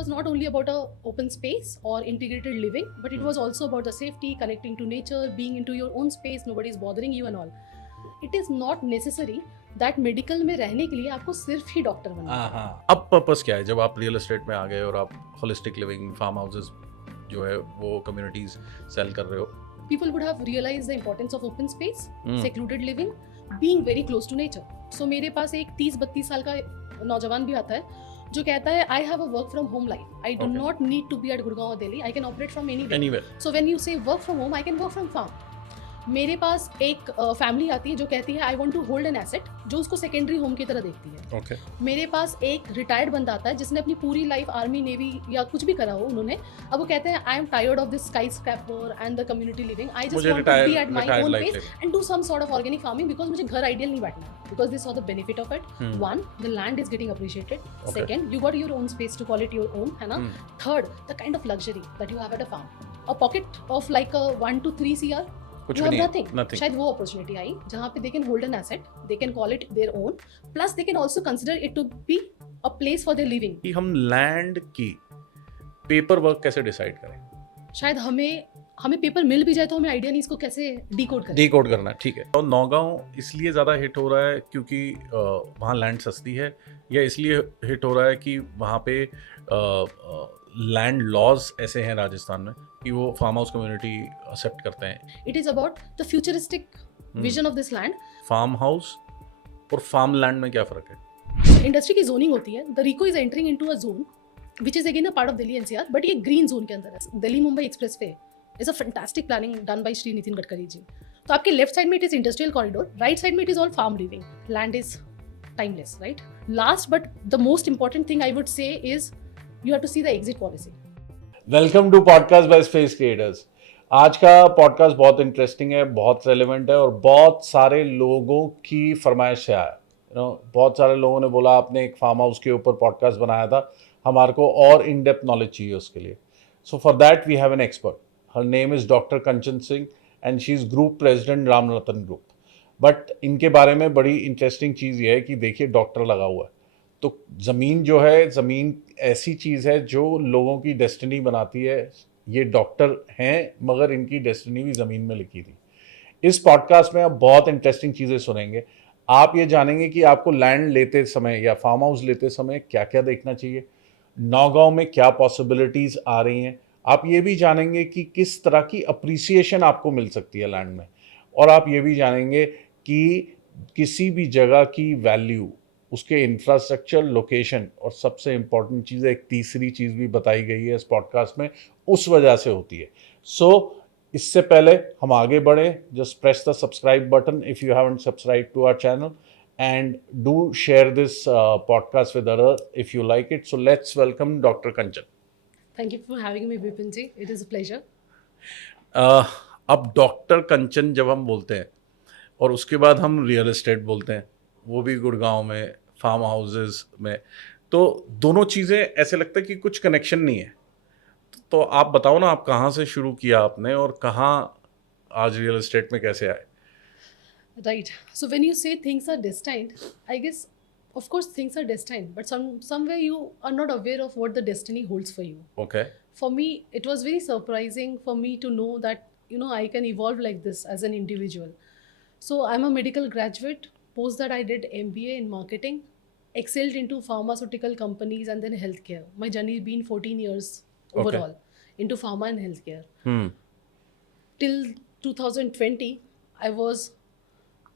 was not only about a open space or integrated living, but it was also about the safety, connecting to nature, being into your own space, nobody is bothering you and all. It is not necessary that medical में रहने के लिए आपको सिर्फ ही doctor बनना है. हाँ. अब पर्पस क्या है जब आप रियल एस्टेट में आ गए और आप होलिस्टिक लिविंग फार्म हाउसेस जो है वो कम्युनिटीज सेल कर रहे हो? People would have realized the importance of open space, secluded living, being very close to nature. So मेरे पास एक 30-32 साल का नौजवान भी आता है जो कहता है I have a work from home life. I do not need to be at Gurgaon or Delhi. I can operate from anywhere. So when you say work from home, I can work from farm. मेरे पास एक family आती है जो कहती है I want to hold an asset जो उसको secondary home की तरह देखती है. मेरे पास एक रिटायर्ड बंदा आता है जिसने अपनी पूरी लाइफ आर्मी नेवी या कुछ भी करा हो उन्होंने, अब वो कहते हैं I am tired of this skyscraper and the community living. I just want to be at my own pace and do some sort of organic farming because मुझे घर आइडियल नहीं बैठना because this saw the benefit of it. One, the land is getting appreciated. Second, you got your own space to call it your own, है ना. Third, the kind of luxury that you have at a farm, a pocket of like 1 to 3 CR. You have nothing. शायद वो opportunity आई जहाँ पे they can hold an asset, they can call it their own, plus they can also consider it to be a place for their living. कि हम land की paper work कैसे decide करें? शायद हमें पेपर मिल भी जाए तो हमें आइडिया नहीं इसको कैसे डीकोड करना है. ठीक है. तो नौगांव इसलिए ज़्यादा हिट हो रहा है क्योंकि वहाँ लैंड सस्ती है, या इसलिए हिट हो रहा है कि वहाँ पे लैंड लॉज ऐसे हैं राजस्थान में कि वो फार्म हाउस कम्युनिटी एक्सेप्ट करते हैं? It is about the futuristic vision of this land. Farm house और फार्म लैंड में क्या फ़र्क है? इंडस्ट्री की जोनिंग होती है. The Riico is entering into a zone which is again a part of Delhi NCR, but ये ग्रीन जोन के अंदर है. Delhi Mumbai expressway is a fantastic planning done by Shri Nitin Gadkari ji. तो आपके लेफ्ट साइड में it is industrial corridor, right side में it is all farm living. Land is timeless, right. Last but the most important thing I would say is you have to see the exit policy. Welcome to podcast by space creators. आज का podcast बहुत interesting है, बहुत relevant है और बहुत सारे लोगों की फरमाइश से आया. बहुत सारे लोगों ने बोला आपने एक फार्म हाउस के ऊपर पॉडकास्ट बनाया था, हमारे को और इन डेप्थ नॉलेज चाहिए उसके लिए. So for that we have an expert. Her name is doctor Kanchan Singh and she is group president Ram Ratan group. But इनके बारे में बड़ी इंटरेस्टिंग चीज़ ये है कि देखिए डॉक्टर लगा हुआ है, तो ज़मीन जो है, ज़मीन ऐसी चीज़ है जो लोगों की डेस्टिनी बनाती है. ये डॉक्टर हैं मगर इनकी डेस्टिनी भी ज़मीन में लिखी थी. इस पॉडकास्ट में आप बहुत इंटरेस्टिंग चीज़ें सुनेंगे. आप ये जानेंगे कि आपको लैंड लेते समय या फार्म हाउस लेते समय क्या क्या देखना चाहिए, नौगांव में क्या पॉसिबिलिटीज़ आ रही हैं. आप ये भी जानेंगे कि किस तरह की अप्रिसिएशन आपको मिल सकती है लैंड में, और आप ये भी जानेंगे कि किसी भी जगह की वैल्यू उसके इंफ्रास्ट्रक्चर, लोकेशन और सबसे इम्पॉर्टेंट चीज़, एक तीसरी चीज़ भी बताई गई है इस पॉडकास्ट में, उस वजह से होती है. सो इससे पहले हम आगे बढ़ें, just press the subscribe button if you haven't subscribe to our channel and do share this podcast with other if you like it. So let's welcome doctor Kanchan. Thank you for having me, Vipin ji. It is a pleasure. अब doctor कंचन जब हम बोलते हैं और उसके बाद हम real estate बोलते हैं, वो भी गुड़गांव में फार्म हाउसेस में, तो दोनों चीज़ें ऐसे लगता है कि कुछ कनेक्शन नहीं है. तो आप बताओ ना, आप कहाँ से शुरू किया आपने और कहाँ आज रियल एस्टेट में कैसे आए? Right. So when you say things are destined, I guess, of course, things are destined, but somewhere you are not aware of what the destiny holds for you. Okay. For me, it was very surprising for me to know that, I can evolve like this as an individual. So I'm a medical graduate. Post that I did MBA in marketing, excelled into pharmaceutical companies and then healthcare. My journey has been 14 years overall into pharma and healthcare. Till 2020, I was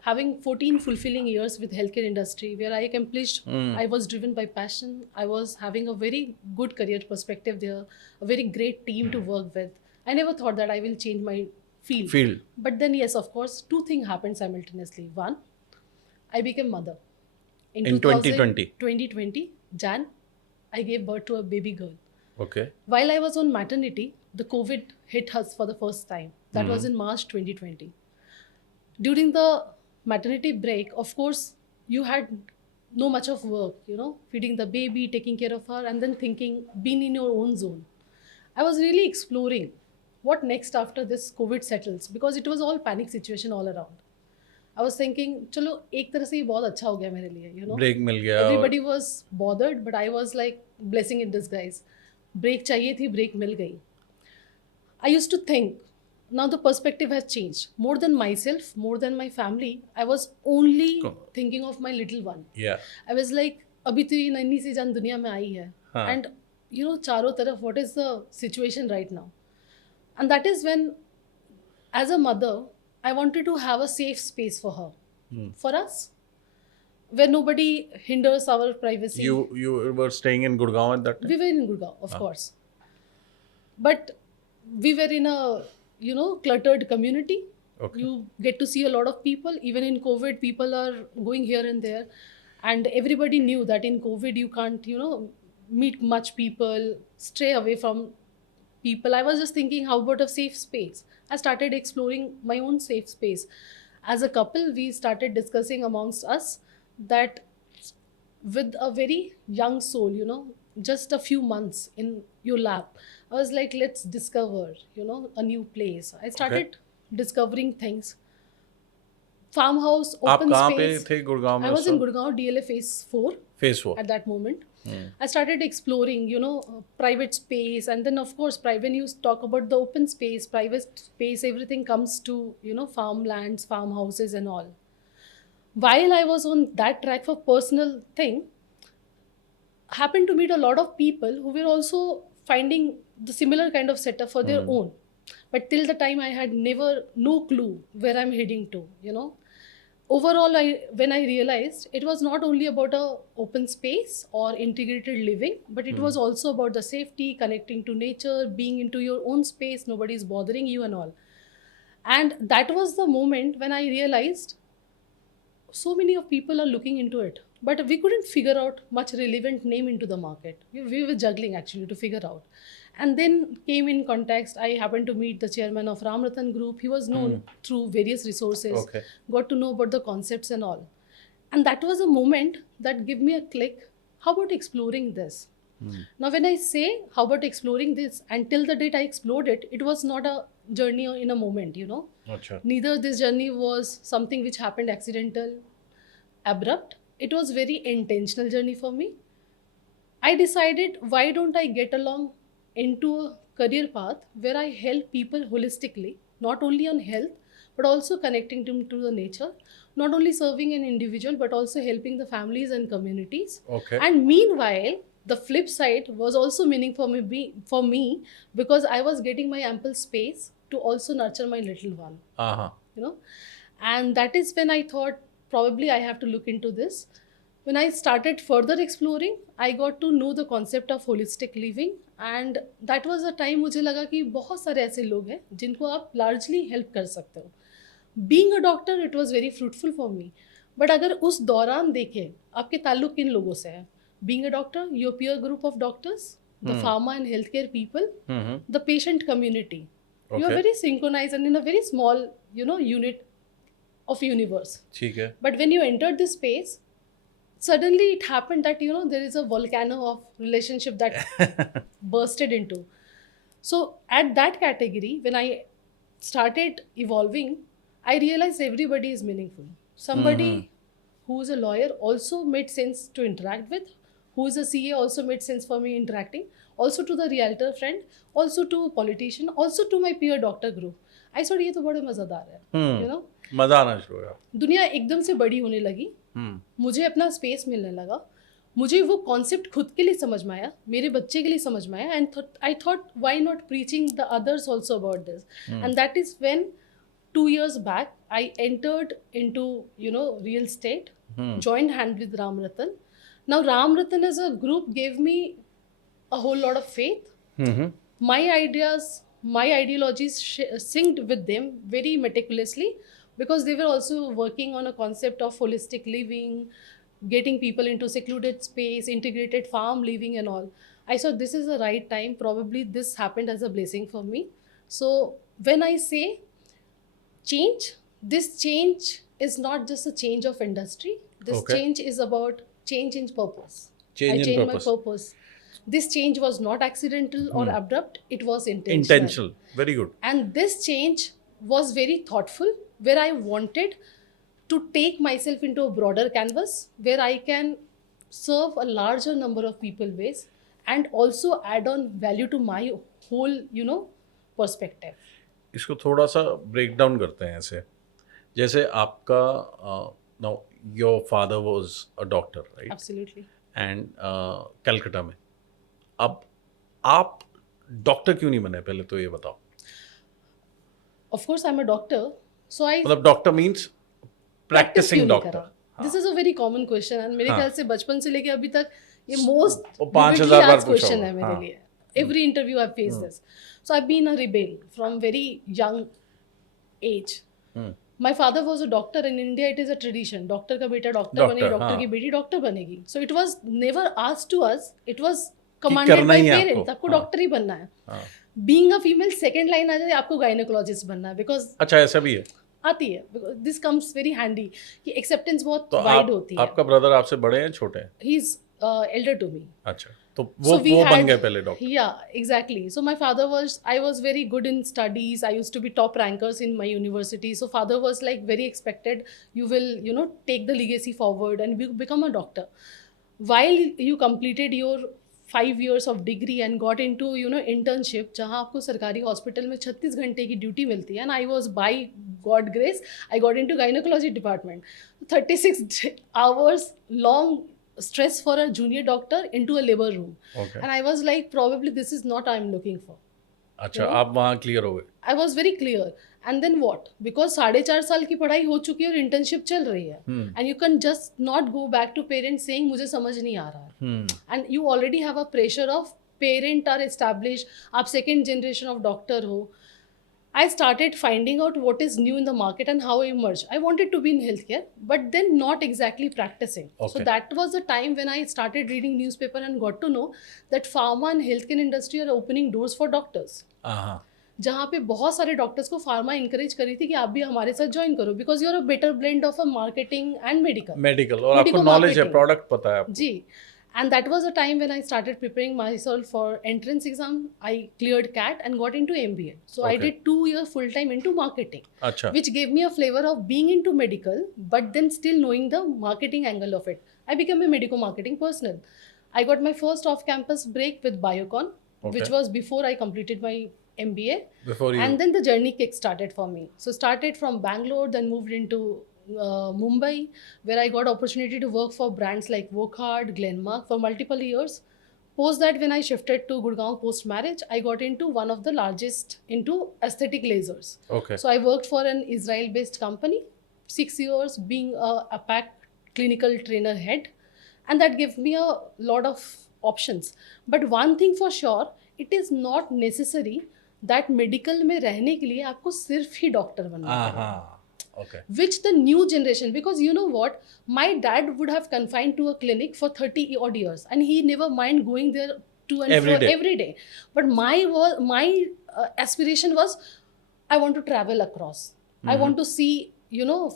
having 14 fulfilling years with healthcare industry where I accomplished, I was driven by passion. I was having a very good career perspective there, a very great team to work with. I never thought that I will change my field. But then yes, of course, two things happened simultaneously. One, I became mother. In 2020, Jan, I gave birth to a baby girl. Okay. While I was on maternity, the COVID hit us for the first time. That was in March 2020. During the maternity break, of course, you had no much of work, feeding the baby, taking care of her, and then thinking, being in your own zone. I was really exploring what next after this COVID settles, because it was all panic situation all around. I was thinking, चलो एक तरह से ये बहुत अच्छा हो गया मेरे लिए, ब्रेक मिल गया. Everybody was bothered, but I was like blessing in disguise. Break चाहिए थी, ब्रेक मिल गई. I used to think, now the perspective has changed. More than myself, more than my family, I was only thinking of my little one. Yeah. I was like, अभी तो ये नन्ही सी जान दुनिया में आई है. हाँ. And you know, चारों तरफ, what is the situation right now? And that is when, as a mother, I wanted to have a safe space for her, for us, where nobody hinders our privacy. You were staying in Gurgaon at that time? We were in Gurgaon, of course. But we were in a, you know, cluttered community. Okay. You get to see a lot of people. Even in COVID, people are going here and there. And everybody knew that in COVID, you can't, you know, meet much people, stray away from people. I was just thinking, how about a safe space? I started exploring my own safe space. As a couple, we started discussing amongst us that with a very young soul, you know, just a few months in your lap, I was like, let's discover, you know, a new place. I started discovering things. Farmhouse, open आप कहाँ पे space. थे गुड़गांव में? I was in Gurgaon, DLA phase 4 Phase 4. at that moment. I started exploring, you know, private space, and then of course, when you talk about the open space, private space, everything comes to, you know, farmlands, farmhouses, and all. While I was on that track for personal thing, happened to meet a lot of people who were also finding the similar kind of setup for their own. But till the time I had no clue where I'm heading to, you know. Overall, when I realized it was not only about a open space or integrated living, but it was also about the safety, connecting to nature, being into your own space, nobody's bothering you and all. And that was the moment when I realized so many of people are looking into it, but we couldn't figure out much relevant name into the market. We were juggling actually to figure out. And then came in context, I happened to meet the chairman of Ram Ratan Group. He was known through various resources, Okay. got to know about the concepts and all. And that was a moment that gave me a click. How about exploring this? Now, when I say, how about exploring this, until the date I explored it, it was not a journey in a moment, you know. अच्छा. Neither this journey was something which happened accidental, abrupt. It was very intentional journey for me. I decided, why don't I get along into a career path where I help people holistically, not only on health, but also connecting them to the nature, not only serving an individual, but also helping the families and communities. Okay. And meanwhile, the flip side was also meaning for me because I was getting my ample space to also nurture my little one, Uh-huh. you know. And that is when I thought, probably I have to look into this. When I started further exploring, I got to know the concept of holistic living, and that was a time मुझे लगा कि बहुत सारे ऐसे लोग हैं जिनको आप largely help कर सकते हो. Being a doctor, it was very fruitful for me. But अगर उस दौरान देखें आपके ताल्लुक किन लोगों से है? Being a doctor, your peer group of doctors, the pharma and healthcare people, the patient community. You are Okay. very synchronized and in a very small, you know, unit of universe. ठीक है. But when you entered this space, suddenly it happened that, you know, there is a volcano of relationship that bursted into. So at that category, when I started evolving, I realized everybody is meaningful. Somebody who is a lawyer also made sense to interact with, who is a CA also made sense for me interacting, also to the realtor friend, also to politician, also to my peer doctor group. I thought ये तो बड़े मज़ेदार है, you know. मजा आना शुरू हुआ. दुनिया एकदम से बड़ी होने लगी, मुझे अपना स्पेस मिलने लगा, मुझे वो कॉन्सेप्ट खुद के लिए समझ में आया, मेरे बच्चे के लिए समझ में आया, and I thought why not preaching the others also about this. And that is when 2 years back I entered into, you know, real estate, joined hand with Ram Ratan. Now Ram Ratan as a group gave me a whole lot of faith. My ideas, my ideologies synced with them very meticulously, because they were also working on a concept of holistic living, getting people into secluded space, integrated farm living and all. I thought this is the right time. Probably this happened as a blessing for me. So when I say change, this change is not just a change of industry. This Okay. change is about change in purpose. Change I in changed purpose. my purpose. This change was not accidental or abrupt. It was intentional. Intentional. Very good. And this change was very thoughtful, where I wanted to take myself into a broader canvas where I can serve a larger number of people ways and also add on value to my whole, perspective. इसको थोड़ा सा break down करते हैं ऐसे, जैसे आपका now your father was a doctor, right? Absolutely. And Calcutta में, अब आप डॉक्टर क्यों नहीं बने, पहले तो ये बताओ। Of course, I'm a doctor, so I मतलब doctor means practicing doctor. This is a very common question and मेरे हाँ। ख्याल से बचपन से लेके अभी तक ये मोस्ट वो 5,000 बार पूछा क्वेश्चन होगा। है मेरे हाँ। लिए. Every interview I've faced this. So I've been a rebel from very young age. My father was a doctor. In India it is a tradition. Doctor का बेटा डॉक्टर Doctor, बनेगी, डॉक्टर हाँ। की बेटी डॉक्टर बनेगी. So it was never asked to us. It was commanded करना by ही है parents. आपको, आपको हाँ। डॉक्टर ही बनना है. हाँ। Being a female, second line आ जाए आपको गायनेकोलॉजिस्ट बनना है, because अच्छा, ऐसा भी है। आती है, because this comes very handy कि एक्सेप्टेंस बहुत तो वाइड होती है. आपका ब्रदर आपसे बड़े हैं छोटे हैं? He is elder to me. अच्छा, तो वो बन गए पहले doctor. Yeah, exactly. So my father was, I was very good in studies. I used to be top rankers in my university. So father was like very expected, you will, take the legacy forward and become a doctor. While you completed your 5 years of degree and got into, internship, जहाँ आपको सरकारी hospital में 36 घंटे की duty मिलती है, and I was by God grace, I got into gynecology department. 36 hours long stress for a junior doctor into a labor room. Okay. And I was like, probably this is not I'm looking for. अच्छा, आप वहाँ clear हो गए। I was very clear. And then what? Because 4.5 साल की पढ़ाई हो चुकी है और इंटर्नशिप चल रही है. And you can just not go back to parents saying मुझे समझ नहीं आ रहा है. And you already have a pressure of parent are established. आप second generation of doctor हो. I started finding out what is new in the market and how I emerged. I wanted to be in healthcare, but then not exactly practicing. Okay. So that was the time when I started reading newspaper and got to know that pharma and healthcare industry are opening doors for doctors. जहाँ पे बहुत सारे doctors को pharma encourage करी थी कि आप भी हमारे साथ ज्वाइन करो, because you are a better blend of a marketing and medical और आपको नॉलेज है, प्रोडक्ट पता है आपको। जी. And that was a time when I started preparing myself for entrance exam. I cleared CAT and got into MBA. So I did 2 years full time into marketing, अच्छा, which gave me a flavor of being into medical, but then still knowing the marketing angle of it. I became a medical marketing personnel. I got my first off-campus break with Biocon, which was before I completed my MBA. And then the journey kick started for me. So started from Bangalore, then moved into Mumbai, where I got opportunity to work for brands like Wokhard, Glenmark for multiple years. Post that, when I shifted to Gurgaon post marriage, I got into one of the largest into aesthetic lasers. Okay. So I worked for an Israel based company 6 years, being a APAC clinical trainer head, and that gave me a lot of options. But one thing for sure, it is not necessary that medical में रहने के लिए आपको सिर्फ ही doctor बनना है. Okay. Which the new generation, because you know what, my dad would have confined to a clinic for 30 odd years and he never mind going there to and Every fro day. every day. But my aspiration was, I want to travel across. I want to see,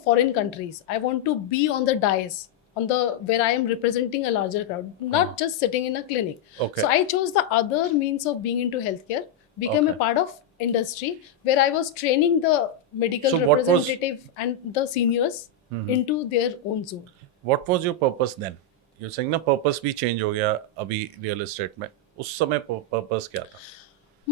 foreign countries. I want to be on the dais, where I am representing a larger crowd, not just sitting in a clinic. Okay. So I chose the other means of being into healthcare, became a part of industry where I was training the medical representative and the seniors into their own zone. What was your purpose then? You're saying ना purpose भी change हो गया अभी real estate में, उस समय purpose क्या था?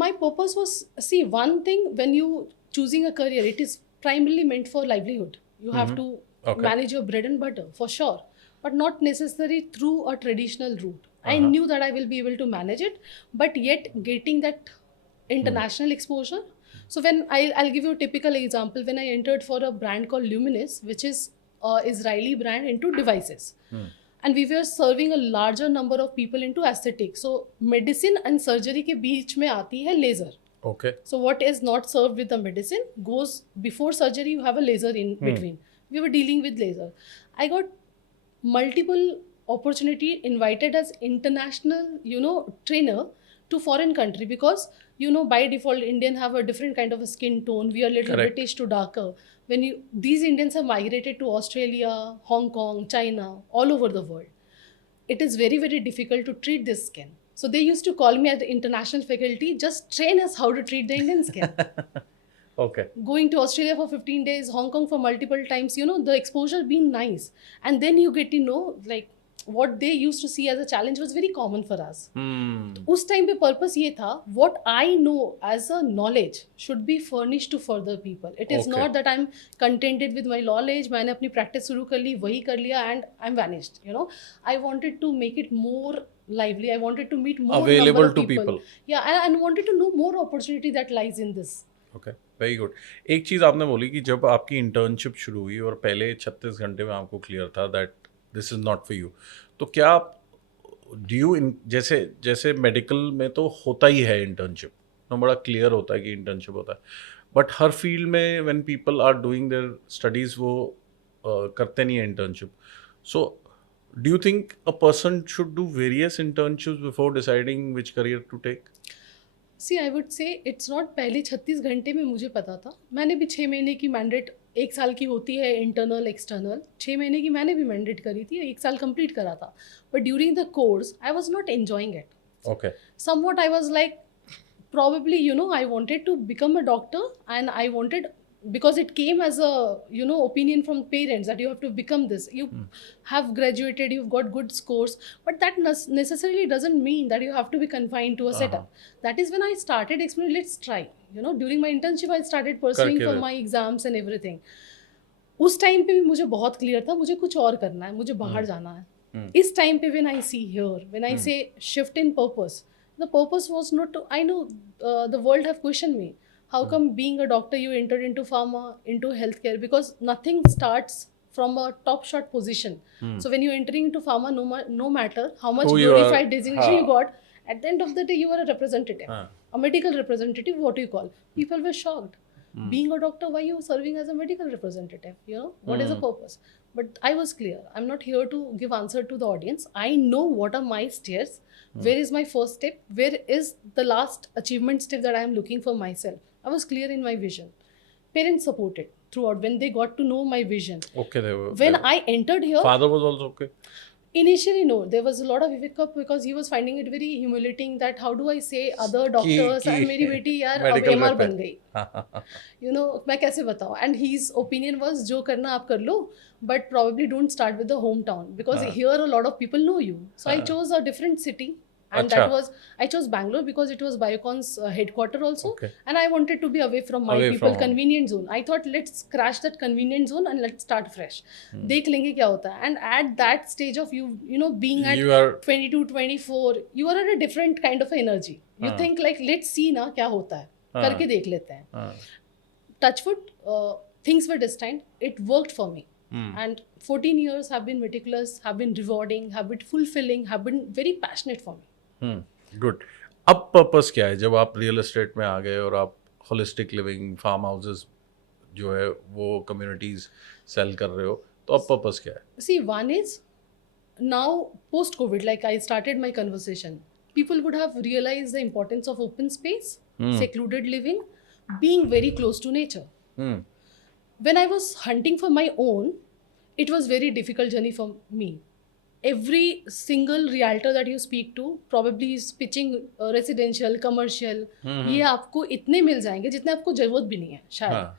My purpose was, see, one thing, when you choosing a career, it is primarily meant for livelihood. You have to manage your bread and butter for sure, but not necessarily through a traditional route. I knew that I will be able to manage it, but yet getting that international exposure. So when I'll give you a typical example. When I entered for a brand called Luminous, which is an Israeli brand into devices, and we were serving a larger number of people into aesthetics. So medicine and surgery के बीच में आती है laser. Okay. So what is not served with the medicine goes before surgery. You have a laser in between. We were dealing with laser. I got multiple opportunity invited as international, trainer to foreign country, because by default Indian have a different kind of a skin tone. We are little British to darker. When these Indians have migrated to Australia, Hong Kong, China, all over the world, it is very, very difficult to treat this skin. So they used to call me at the international faculty, just train us how to treat the Indian skin. Okay. Going to Australia for 15 days, Hong Kong for multiple times, the exposure being nice. And then you get to know, like, what they used to see as a challenge was very common for us. Hmm. उस time पे purpose ये था, what I know as a knowledge should be furnished to further people. It is Okay. not that I'm contented with my knowledge, मैंने अपनी practice शुरू कर ली, वही कर लिया and I'm vanished, you know. I wanted to make it more lively. I wanted to meet more Available number of to people. Yeah, and wanted to know more opportunity that lies in this. Okay, very good. एक चीज़ आपने बोली कि जब आपकी internship शुरू हुई और पहले 36 घंटे में आपको क्लियर था that this is not for you, तो क्या आप जैसे जैसे मेडिकल में तो होता ही है इंटर्नशिप, ना बड़ा क्लियर होता है कि इंटर्नशिप होता है, बट हर फील्ड में when people are doing their studies वो करते नहीं है internship. So do you think a person should do various internships before deciding which career to take? See I would say it's not पहले 36 घंटे में मुझे पता था। मैंने भी 6 महीने की मैंडेट, 1 साल की होती है इंटरनल एक्सटर्नल, 6 महीने की मैंने भी मैंडेट करी थी, 1 साल कंप्लीट करा था। But during the course I was not enjoying it. Okay, somewhat I was like probably, you know, I wanted to become a doctor, and I wanted, because it came as a, you know, opinion from parents that you have to become this. You have graduated, you've got good scores, but that necessarily doesn't mean that you have to be confined to a setup. That is when I started exploring, let's try, you know, during my internship I started pursuing for my exams and everything. उस time पे भी मुझे बहुत clear था मुझे कुछ और करना है, मुझे बाहर जाना है। इस टाइम पे when I see here, when I say shift in purpose, the purpose was not to, I know the world have questioned me, how come being a doctor you entered into pharma, into healthcare, because nothing starts from a top shot position. So when you're entering into pharma, no matter how much Who you are, glorified designation you got, at the end of the day you are a representative, a medical representative, what you call. People were shocked. Being a doctor, why you serving as a medical representative? You know, what is the purpose? But I was clear. I'm not here to give answer to the audience. I know what are my stairs. Where is my first step? Where is the last achievement step that I am looking for myself? I was clear in my vision. Parents supported throughout when they got to know my vision. Okay, they were. When I entered here, Father was also okay. initially no, there was a lot of hiccup because he was finding it very humiliating that how do I say other doctors and मेरी बेटी यार अब MR बन गई, you know, मैं कैसे बताऊँ? And his opinion was जो करना आप कर लो, but probably don't start with the hometown because here a lot of people know you. So I chose a different city, and that was, I chose Bangalore because it was Biocon's headquarter also. Okay. And I wanted to be away from my people, convenient zone. I thought let's crash that convenient zone and let's start fresh. देख लेंगे क्या होता है. And at that stage of you know, being at 22, 24, you are at a different kind of energy. You think like let's see ना क्या होता है, करके देख लेते हैं. Touchwood, things were destined. It worked for me. And 14 years have been meticulous, have been rewarding, have been fulfilling, have been very passionate for me. Good. अब purpose क्या है जब आप रियल एस्टेट में आ गए और आप होलिस्टिक लिविंग फार्म हाउसेस जो है वो कम्युनिटीज सेल कर रहे हो, तो अब पर्पस क्या है? See, one is now post COVID, like I started my conversation, people would have realized the importance of open space, secluded living, being very close to nature. When I was hunting for my own, it was very difficult journey for me. Every single realtor that you speak to probably is pitching residential, commercial. ये आपको इतने मिल जाएंगे जितने आपको जरूरत भी नहीं है शायद.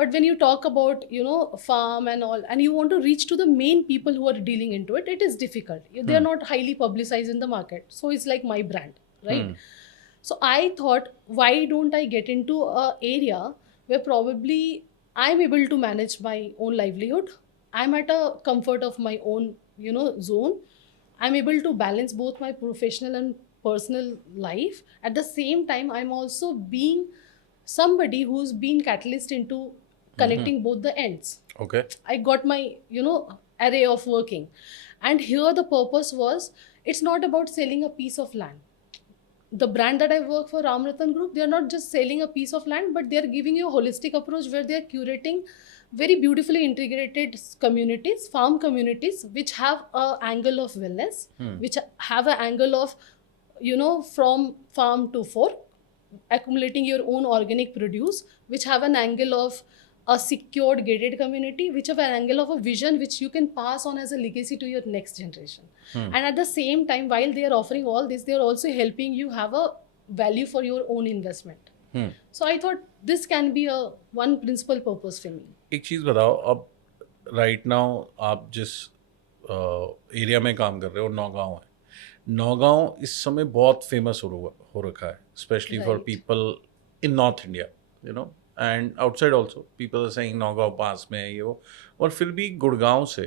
But when you talk about, you know, farm and all, and you want to reach to the main people who are dealing into it, it is difficult. They are not highly publicized in the market. So it's like my brand, right? So I thought, why don't I get into a area where probably I'm able to manage my own livelihood. I'm at a comfort of my own, you know, zone. I'm able to balance both my professional and personal life. At the same time, I'm also being somebody who's been catalyst into connecting both the ends. Okay. I got my, you know, array of working. And here the purpose was, it's not about selling a piece of land. The brand that I work for, Ram Ratan Group, they are not just selling a piece of land, but they are giving you a holistic approach where they are curating very beautifully integrated communities, farm communities, which have an angle of wellness, which have an angle of, you know, from farm to fork, accumulating your own organic produce, which have an angle of a secured gated community, which have an angle of a vision which you can pass on as a legacy to your next generation. And at the same time, while they are offering all this, they are also helping you have a value for your own investment. So I thought this can be a one principal purpose for me. एक चीज़ बताओ, अब right now आप जिस area में काम कर रहे हो, नौगांव है। नौगांव इस समय बहुत फेमस हो रखा है, specially for Right. People in north India, you know, and outside also people are saying Naugaon पास में है ये वो। और फिर भी गुड़गांव से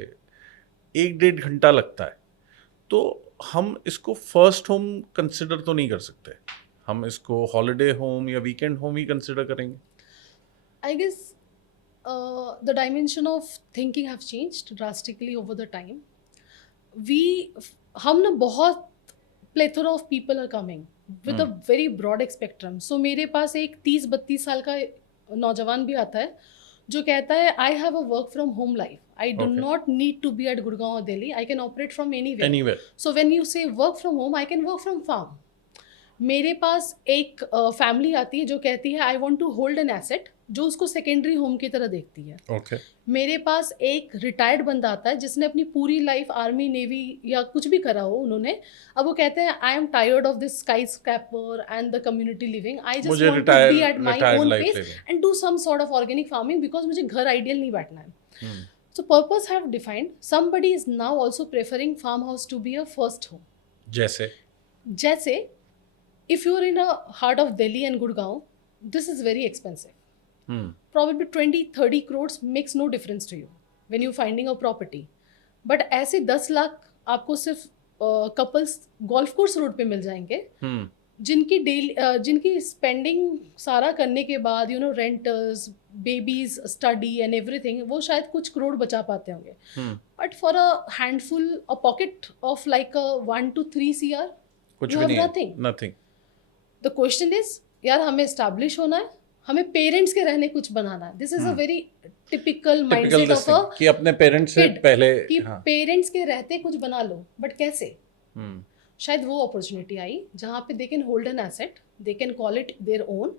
1-1.5 घंटा लगता है। तो हम इसको फर्स्ट होम कंसिडर तो नहीं कर सकते, हम इसको हॉलिडे होम या वीकेंड होम ही कंसिडर करेंगे। I guess the dimension of thinking have changed drastically over the time. हम ना बहुत plethora of people are coming with a very broad spectrum. So मेरे पास एक 30-32 साल का नौजवान भी आता है जो कहता है I have a work from home life. I do Okay. not need to be at Gurgaon or Delhi. I can operate from anywhere. Anywhere. So when you say work from home, I can work from farm. मेरे पास एक family आती है जो कहती है I want to hold an asset, जो उसको secondary home की तरह देखती है। ओके। मेरे पास एक रिटायर्ड बंदा आता है जिसने अपनी पूरी लाइफ आर्मी नेवी या कुछ भी करा हो उन्होंने, अब वो कहते हैं I am tired of this skyscraper and the community living, I just want to be at my own pace and do some sort of organic farming because मुझे घर आइडियल नहीं बैठना है। So purpose have defined. Somebody is now also preferring farmhouse to be a first home. जैसे if you are in a heart of Delhi and Gurgaon, this is very expensive. Probably 20-30 crores makes no difference to you when you're finding a property. But ऐसे 10 लाख आपको सिर्फ couples golf course road पे मिल जाएंगे, जिनकी spending सारा करने के बाद you know renters, babies, study and everything, वो शायद कुछ करोड़ बचा पाते होंगे। But for a handful, a pocket of like 1 to 3 CR, कुछ you भी have नहीं, nothing. The question is, यार हमें एस्टैब्लिश होना है, हमें पेरेंट्स के रहने कुछ बनाना है। This is a very typical mindset of a कि अपने पेरेंट्स से पहले कि पेरेंट्स के रहते कुछ बना लो, बट कैसे? शायद वो अपॉर्चुनिटी आई जहाँ पे they can hold an asset, they can call it their own,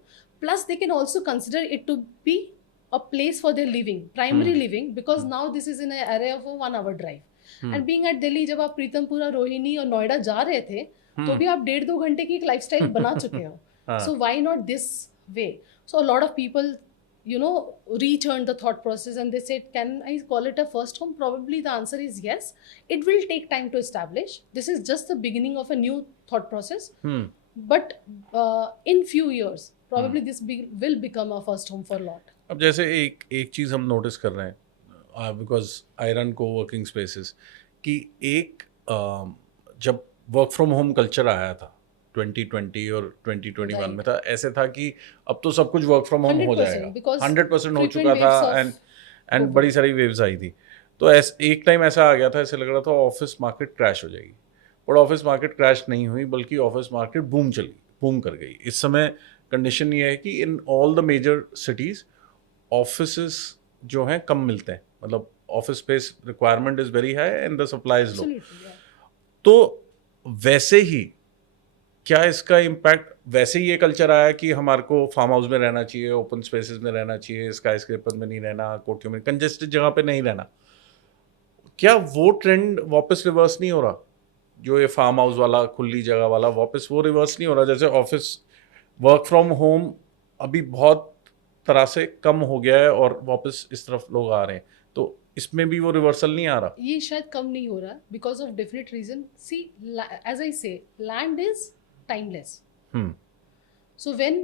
plus they can also consider it to be a place for their living, primary living, because now this is in an area of 1 hour drive. And being at Delhi, जब आप प्रीतमपुरा, रोहिणी और नोएडा जा रहे थे तो भी आप 1.5-2 घंटे की एक लाइफस्टाइल बना चुके हो। So why not this way? So a lot of people, you know, returned the thought process and they said, can I call it a first home? Probably the answer is yes. It will take time to establish. This is just the beginning of a new thought process. But in few years, probably this will become a first home for a lot. अब जैसे एक चीज़ हम notice कर रहे हैं, because I run coworking spaces, कि जब work from home culture आया था 2020 और 2021 में था, ऐसे था कि अब तो सब कुछ वर्क फ्रॉम होम हो जाएगा, 100% हो चुका था, एंड बड़ी सारी वेव्स आई थी। तो एक टाइम ऐसा आ गया था, ऐसे लग रहा था ऑफिस मार्केट क्रैश हो जाएगी, बट ऑफिस मार्केट क्रैश नहीं हुई, बल्कि ऑफिस मार्केट बूम कर गई। इस समय कंडीशन ये है कि in all the major cities offices जो हैं कम मिलते हैं, मतलब office space requirement is very high and the supply is low. तो वैसे ही क्या इसका इम्पैक्ट, वैसे ही ये कल्चर आया कि हमारे को फार्म हाउस में रहना चाहिए, ओपन स्पेसेस में रहना चाहिए, स्काई स्क्रेपर में नहीं रहना, कोठियों में, कंजेस्टेड जगह पे नहीं रहना, क्या वो ट्रेंड वापस रिवर्स नहीं हो रहा? जो ये फार्म हाउस वाला, खुली जगह वाला, वापस वो रिवर्स नहीं हो रहा? जैसे ऑफिस वर्क फ्रॉम होम अभी बहुत तरह से कम हो गया है और वापस इस तरफ लोग आ रहे हैं, तो इसमें भी वो रिवर्सल नहीं आ रहा? ये शायद कम नहीं हो रहा because of definite reason. See, as I say, land is timeless. So when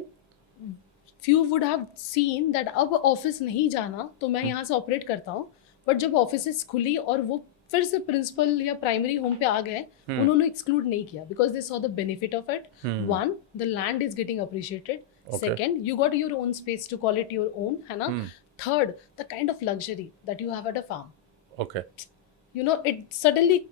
few would have seen that अब ऑफिस नहीं जाना तो मैं यहाँ से ऑपरेट करता हूँ, बट जब ऑफिस खुली और वो फिर से प्रिंसिपल या प्राइमरी होम पे आ गए, उन्होंने एक्सक्लूड नहीं किया because they saw the benefit of it. One, the land is getting appreciated. Second, you got your own space to call it your own, है ना? Third, the kind of luxury that you have at a farm. Okay, you know, it suddenly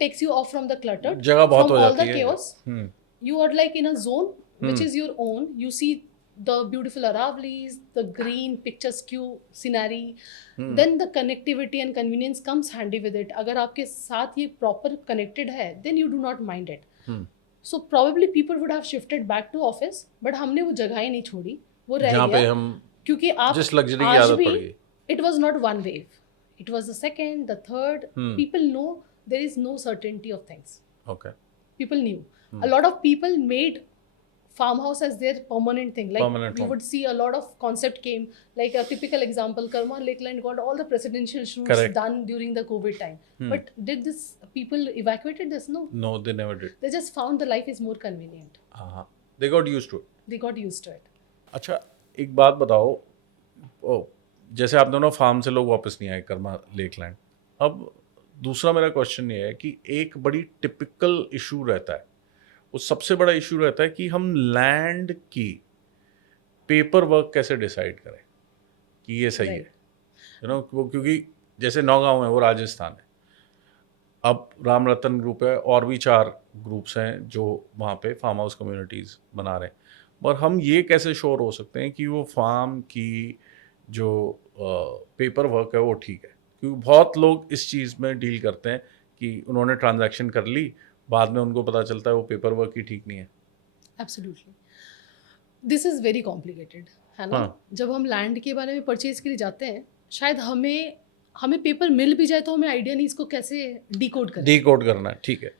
takes you off from the clutter, जगह बहुत हो from all जाती the है। chaos. You are like in a zone which is your own. You see the beautiful Aravali's, the green picturesque scenery. Then the connectivity and convenience comes handy with it. अगर आपके साथ ये proper connected है, then you do not mind it. So probably people would have shifted back to office, but हमने वो जगह ही नहीं छोड़ी, वो रह जहाँ पे गया हम क्योंकि आप जिस luxury की आज आदत भी पड़ गई। it was not one wave. It was the second, the third. People know there is no certainty of things. Okay. People knew. A lot of people made farmhouse as their permanent thing. Like Permanent we home. would see a lot of concept came, like a typical example, Karma Lakeland got all the presidential shoots Correct. done during the COVID time. But did this people evacuated this? No. No, they never did. They just found the life is more convenient. They got used to it. They got used to it. अच्छा, एक बात बताओ, जैसे आप दोनों farm से लोग वापस नहीं आए कर्मा लेकलैंड, अब दूसरा मेरा क्वेश्चन ये है कि एक बड़ी टिपिकल इशू रहता है, वो सबसे बड़ा इशू रहता है कि हम लैंड की पेपर वर्क कैसे डिसाइड करें कि ये सही है, क्योंकि जैसे नौगांव है वो राजस्थान है, अब राम रतन ग्रुप है और भी 4 ग्रुप्स हैं जो वहाँ पे फार्म हाउस कम्युनिटीज़ बना रहे हैं, और हम ये कैसे श्योर हो सकते हैं कि वो फार्म की जो पेपर वर्क है वो ठीक है, क्योंकि बहुत लोग इस चीज़ में डील करते हैं कि उन्होंने ट्रांजैक्शन कर ली, बाद में उनको पता चलता है वो पेपर वर्क ही ठीक नहीं है. Absolutely, this is very complicated, है ना. जब हम लैंड के बारे में परचेज के लिए जाते हैं, शायद हमें पेपर मिल भी जाए तो हमें आइडिया नहीं इसको कैसे डिकोड करना है. ठीक है.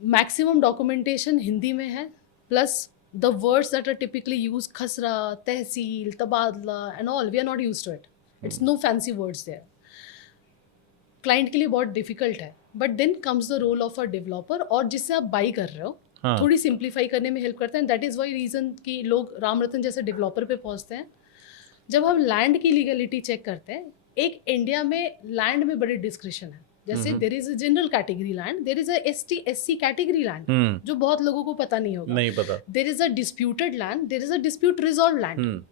मैक्सिमम डॉक्यूमेंटेशन हिंदी में है, plus the words that are typically use, khasra, tehsil, तबादला and all, we are not used to it. It's no fancy words there. Client के लिए बहुत डिफिकल्ट है, but then comes the role of a developer, और जिससे आप बाई कर रहे हो थोड़ी सिंप्लीफाई करने में हेल्प करते हैं. दैट इज़ वाई रीज़न कि लोग राम रतन जैसे डेवलपर पे पहुंचते हैं. जब हम लैंड की लीगलिटी चेक करते हैं, एक इंडिया में लैंड में बड़ी डिस्क्रिप्शन है. जैसे there is a general category land, there is a ST SC category land, जो बहुत लोगों को पता नहीं होगा. नहीं पता. There is a disputed land, there is a dispute resolve land.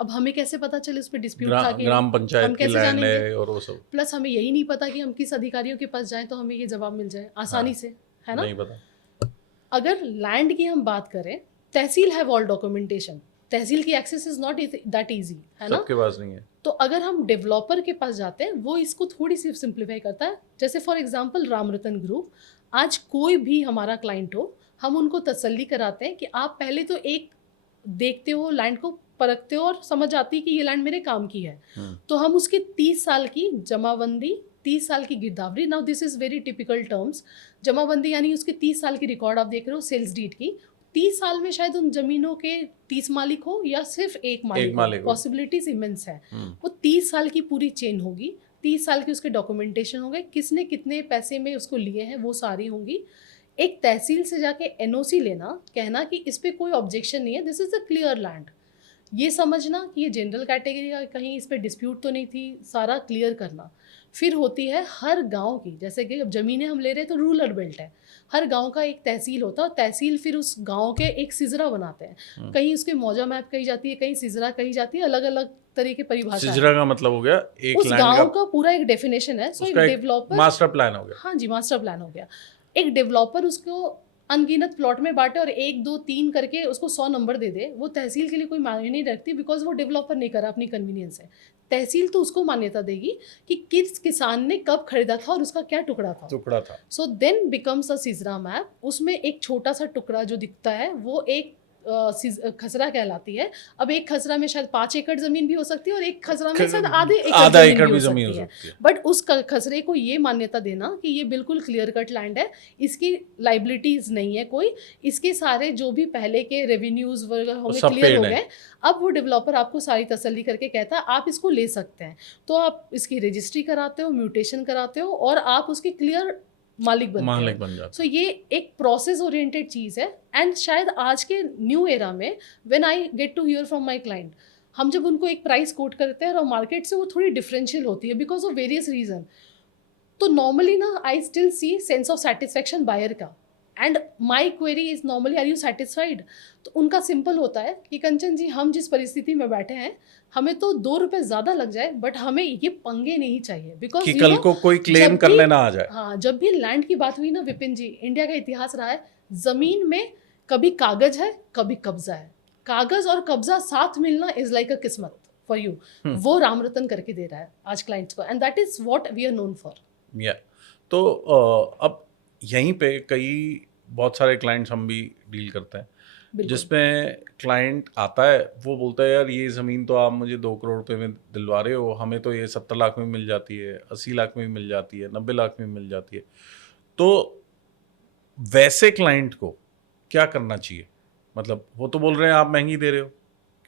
अब हमें कैसे पता चले उस पर डिस्प्यूट था कि ग्राम पंचायत की लैंड है और वो सब. प्लस हमें यही नहीं पता कि हम किस अधिकारियों के पास जाएं तो हमें ये जवाब मिल जाए आसानी से, है ना. नहीं पता. अगर लैंड की हम बात करें, tehsil have all documentation. Tehsil की access is not that easy, है ना. सबके पास नहीं है. तो अगर हम डेवलपर के पास जाते हैं, वो इसको थोड़ी सी सिंप्लीफाई करता है. जैसे for example Ram Ratan group, आज कोई भी हमारा क्लाइंट हो, हम उनको तसल्ली कराते हैं कि आप पहले तो एक देखते हो, लैंड को परखते हो और समझ आती है कि ये लैंड मेरे काम की है. तो हम उसकी 30 साल की जमाबंदी, 30 साल की गिरदावरी, now this is very typical terms. जमाबंदी यानी उसके 30 साल की रिकॉर्ड आप देख रहे हो सेल्स डीड की. 30 साल में शायद उन जमीनों के 30 मालिक हो या सिर्फ एक मालिक हो. पॉसिबिलिटीज इमेंस है. वो 30 साल की पूरी चेन होगी, 30 साल की उसके डॉक्यूमेंटेशन होंगे, किसने कितने पैसे में उसको लिए हैं वो सारी होंगी. एक तहसील से जाके NOC लेना, कहना कि इस पर कोई ऑब्जेक्शन नहीं है, this is a clear land, ये समझना कि ये जनरल कैटेगरी का, कहीं इस पर डिस्प्यूट तो नहीं थी, सारा क्लियर करना. फिर होती है हर गांव की, जैसे कि अब ज़मीनें हम ले रहे हैं तो रूरल बेल्ट है, हर गांव का एक तहसील होता है, और तहसील फिर उस गांव के एक सिजरा बनाते हैं. कहीं उसके मौजा मैप कही जाती है, कहीं सिजरा कही जाती है, अलग अलग तरह के परिभाषा. सिजरा का मतलब हो गया एक उस गांव का पूरा एक डेफिनेशन है. सो एक डेवलपर, मास्टर प्लान हो गया. हाँ जी, मास्टर प्लान हो गया. एक डेवलपर उसको अनगिनत प्लॉट में बांटे और 1 2 3 करके उसको 100 नंबर दे दे, वो तहसील के लिए कोई मायने नहीं रखती, बिकॉज वो डेवलपर नहीं करा अपनी कन्वीनियंस है. तहसील तो उसको मान्यता देगी कि किस किसान ने कब खरीदा था और उसका क्या टुकड़ा था. सो देन बिकम्स अ सिजरा मैप. उसमें एक छोटा सा टुकड़ा जो दिखता है वो एक खसरा कहलाती है. अब एक खसरा में शायद 5 एकड़ जमीन भी हो सकती है और एक खसरा में शायद आधा एकड़ भी हो सकती है. बट उस खसरे को ये मान्यता देना कि ये बिल्कुल क्लियर कट लैंड है, इसकी लाइबिलिटीज नहीं है कोई, इसके सारे जो भी पहले के रेवेन्यूज वगैरह होंगे क्लियर हो गए. अब वो डेवलपर आपको सारी तसल्ली करके कहता है आप इसको ले सकते हैं. तो आप इसकी रजिस्ट्री कराते हो, म्यूटेशन कराते हो, और आप उसकी क्लियर मालिक बन जाते. सो ये एक प्रोसेस ओरिएंटेड चीज़ है. एंड शायद आज के न्यू एरा में when I get to hear from my client, हम जब उनको एक प्राइस कोट करते हैं और मार्केट से वो थोड़ी डिफरेंशियल होती है बिकॉज ऑफ वेरियस रीजन, तो नॉर्मली ना I still see sense of satisfaction buyer का. And my query is normally are you satisfied. तो उनका सिंपल होता है कि कंचन जी, हम जिस परिस्थिति में बैठे हैं, हमें तो 2 रुपए ज्यादा लग जाए, बट हमें ये पंगे नहीं चाहिए, बिकॉज कल को कोई क्लेम करने ना आ जाए. हाँ, जब भी लैंड की बात हुई ना विपिन जी, इंडिया का इतिहास रहा है, जमीन में कभी कागज है कभी कब्जा है. कागज और कब्जा साथ मिलना इज लाइक अ किस्मत फॉर यू. वो राम रतन करके दे रहा है आज क्लाइंट्स को, and that is what we are known for. तो अब यहीं पे बहुत सारे क्लाइंट्स हम भी डील करते हैं, जिसमें क्लाइंट आता है, वो बोलता है यार ये ज़मीन तो आप मुझे 2 करोड़ रुपए में दिलवा रहे हो, हमें तो ये 70 लाख में मिल जाती है, 80 लाख में मिल जाती है, 90 लाख में मिल जाती है. तो वैसे क्लाइंट को क्या करना चाहिए? मतलब वो तो बोल रहे हैं आप महंगी दे रहे हो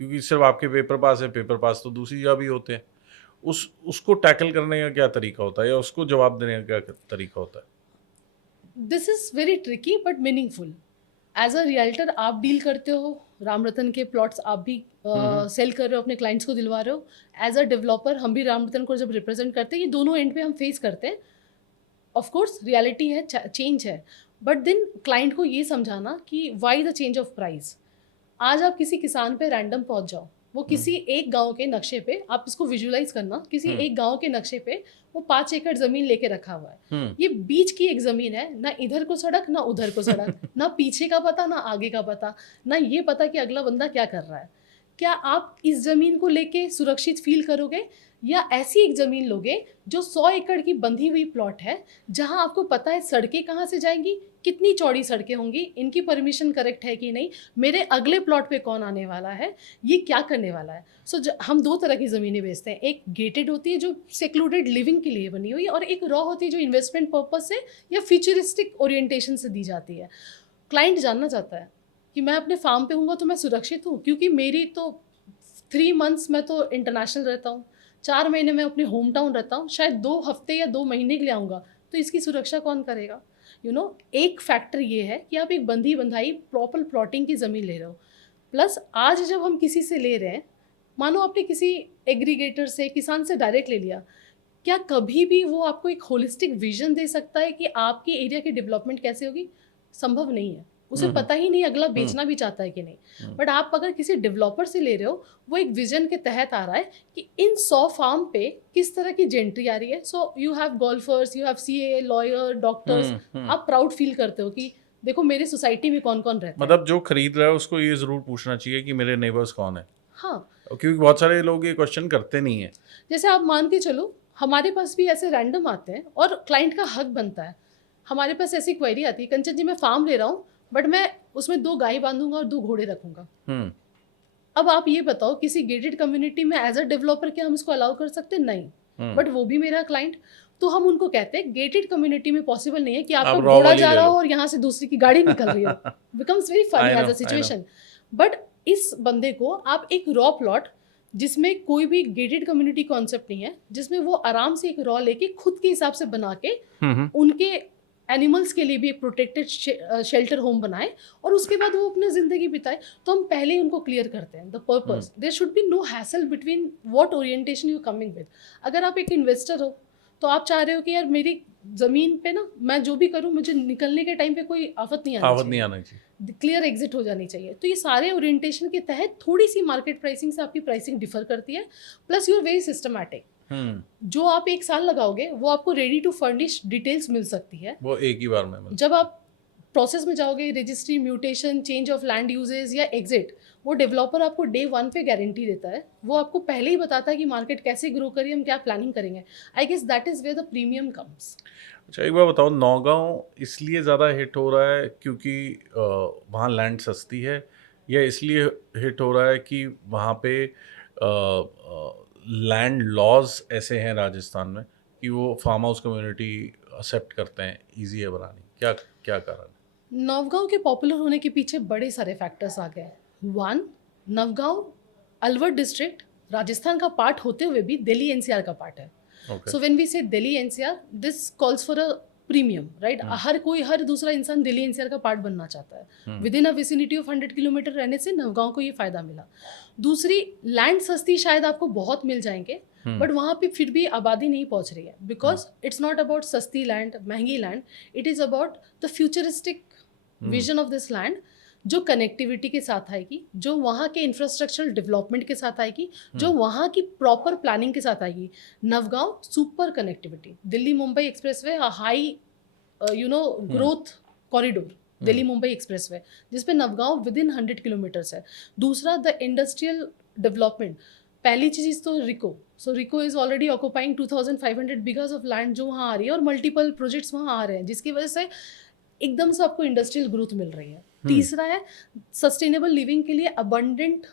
क्योंकि सिर्फ आपके पेपर पास है, पेपर पास तो दूसरी जगह भी होते हैं। उसको टैकल करने का क्या तरीका होता है या उसको जवाब देने का क्या तरीका होता है? This is very tricky but meaningful. As a realtor आप डील करते हो, राम रतन के प्लॉट्स आप भी सेल कर रहे हो, अपने क्लाइंट्स को दिलवा रहे हो। एज अ डेवलपर हम भी राम रतन को जब रिप्रेजेंट करते हैं, ये दोनों एंड पे हम फेस करते हैं। ऑफ कोर्स रियलिटी है, चेंज है, बट देन क्लाइंट को ये समझाना कि why the change of price. आज आप किसी किसान पे रैंडम पहुंच जाओ, वो किसी एक गांव के नक्शे पे, आप इसको विजुलाइज करना, किसी एक गांव के नक्शे पे वो 5 एकड़ जमीन लेके रखा हुआ है। ये बीच की एक जमीन है, ना इधर को सड़क ना उधर को सड़क, ना पीछे का पता ना आगे का पता, ना ये पता कि अगला बंदा क्या कर रहा है। क्या आप इस जमीन को लेके सुरक्षित फील करोगे, या ऐसी एक जमीन लोगे जो 100 एकड़ की बंधी हुई प्लॉट है, जहां आपको पता है सड़कें कहाँ से जाएंगी, कितनी चौड़ी सड़कें होंगी, इनकी परमिशन करेक्ट है कि नहीं, मेरे अगले प्लॉट पे कौन आने वाला है, ये क्या करने वाला है। हम 2 तरह की ज़मीनें बेचते हैं। एक गेटेड होती है जो सेक्लूडेड लिविंग के लिए बनी हुई, और एक रॉ होती है जो इन्वेस्टमेंट पर्पज से या फ्यूचरिस्टिक ओरिएंटेशन से दी जाती है। क्लाइंट जानना चाहता है कि मैं अपने फार्म पे हूँगा तो मैं सुरक्षित हूँ, क्योंकि मेरी तो 3 मंथ्स मैं तो इंटरनेशनल रहता हूँ, 4 महीने में अपने होम टाउन रहता हूँ, शायद 2 हफ्ते या 2 महीने के लिए आऊँगा, तो इसकी सुरक्षा कौन करेगा। एक फैक्टर ये है कि आप एक बंधी बंधाई प्रॉपर प्लॉटिंग की ज़मीन ले रहे हो। प्लस आज जब हम किसी से ले रहे हैं, मानो आपने किसी एग्रीगेटर से, किसान से डायरेक्ट ले लिया, क्या कभी भी वो आपको एक होलिस्टिक विजन दे सकता है कि आपकी एरिया की डेवलपमेंट कैसे होगी? संभव नहीं है। उसे पता ही नहीं अगला बेचना भी चाहता है कि नहीं। बट आप अगर किसी डेवलपर से ले रहे हो, वो एक विजन के तहत आ रहा है कि इन 100 फार्म पे किस तरह की जेंट्री आ रही है। So you have golfer's, you have CA, lawyer, doctors, आप प्राउड फील करते हो कि देखो मेरे सोसाइटी में कौन कौन रहता है। मतलब जो खरीद रहा है उसको ये जरूर पूछना चाहिए कि मेरे नेबर्स कौन है। हाँ, क्योंकि बहुत सारे लोग ये क्वेश्चन करते नहीं है। जैसे आप मान के चलो, हमारे पास भी ऐसे रैंडम आते हैं और क्लाइंट का हक बनता है। हमारे पास ऐसी क्वेरी आती है, कंचन जी मैं फार्म ले रहा हूँ, बट मैं उसमें 2 गाय बांधूंगा और 2 घोड़े रखूंगा। अब आप ये बताओ, किसी गेटेड कम्युनिटी में एज अ डेवलपर क्या हम इसको अलाउ कर सकते हैं? नहीं। बट वो भी मेरा क्लाइंट, तो हम उनको कहते हैं गेटेड कम्युनिटी में पॉसिबल नहीं है कि आपका घोड़ा जा रहा हो और यहाँ से दूसरी की गाड़ी निकल रही हो। Becomes very funny as a situation. But इस बंदे को आप एक रॉ प्लॉट, जिसमें कोई भी गेटेड कम्युनिटी कॉन्सेप्ट नहीं है, जिसमें वो आराम से एक रॉ लेके खुद के हिसाब से बना के उनके एनिमल्स के लिए भी एक प्रोटेक्टेड शेल्टर होम बनाए, और उसके बाद वो अपनी ज़िंदगी बिताए, तो हम पहले ही उनको क्लियर करते हैं the purpose. There should be no hassle between what orientation you coming with. अगर आप एक इन्वेस्टर हो तो आप चाह रहे हो कि यार मेरी ज़मीन पे ना मैं जो भी करूँ, मुझे निकलने के टाइम पे कोई आफत नहीं आनी चाहिए, क्लियर एग्जिट हो जानी चाहिए। तो ये सारे ओरिएंटेशन के तहत थोड़ी सी मार्केट प्राइसिंग से आपकी प्राइसिंग डिफर करती है। Plus you are very systematic. जो आप 1 साल लगाओगे वो आपको रेडी टू फर्निश डिटेल्स मिल सकती है, वो एक ही बार में जब आप प्रोसेस में जाओगे, registry, mutation, change of land uses या एग्जिट, वो डेवलपर आपको डे 1 पे गारंटी देता है। वो आपको पहले ही बताता है कि मार्केट कैसे ग्रो करिए, हम क्या प्लानिंग करेंगे। I guess that is where the premium comes. अच्छा, एक बार बताओ, नौगांव इसलिए ज़्यादा हिट हो रहा है क्योंकि वहाँ लैंड सस्ती है, या इसलिए हिट हो रहा है कि वहाँ पे लैंड लॉज ऐसे हैं राजस्थान में कि वो फार्म हाउस कम्युनिटी एक्सेप्ट करते हैं, इजी है बनानी? क्या क्या कारण है? नवगांव के पॉपुलर होने के पीछे बड़े सारे फैक्टर्स आ गए। 1, नवगांव अलवर डिस्ट्रिक्ट राजस्थान का पार्ट होते हुए भी दिल्ली एनसीआर का पार्ट है। सो when we say Delhi NCR, this calls for a premium, right. हर दूसरा इंसान दिल्ली एनसीआर का पार्ट बनना चाहता है। Within a vicinity of 100 kilometre रहने से नवगांव को ये फायदा मिला। दूसरी, लैंड सस्ती शायद आपको बहुत मिल जाएंगे, बट वहाँ पे फिर भी आबादी नहीं पहुँच रही है, बिकॉज इट्स नॉट अबाउट सस्ती लैंड, महंगी land, it is about the futuristic vision of this land, जो कनेक्टिविटी के साथ आएगी, जो वहाँ के इंफ्रास्ट्रक्चरल डेवलपमेंट के साथ आएगी, जो वहाँ की प्रॉपर प्लानिंग के साथ आएगी। Navgaon super connectivity, Delhi Mumbai expressway, high growth corridor, Delhi Mumbai expressway, जिसपे नवगांव विद इन 100 किलोमीटर्स है। दूसरा, द इंडस्ट्रियल डेवलपमेंट। पहली चीज़ तो Riico, so Riico is already occupying 2500 बिगास ऑफ लैंड जो वहाँ आ रही है, और मल्टीपल प्रोजेक्ट्स वहाँ आ रहे हैं, जिसकी वजह से एकदम से आपको इंडस्ट्रियल ग्रोथ मिल रही है। तीसरा है सस्टेनेबल लिविंग के लिए abundant,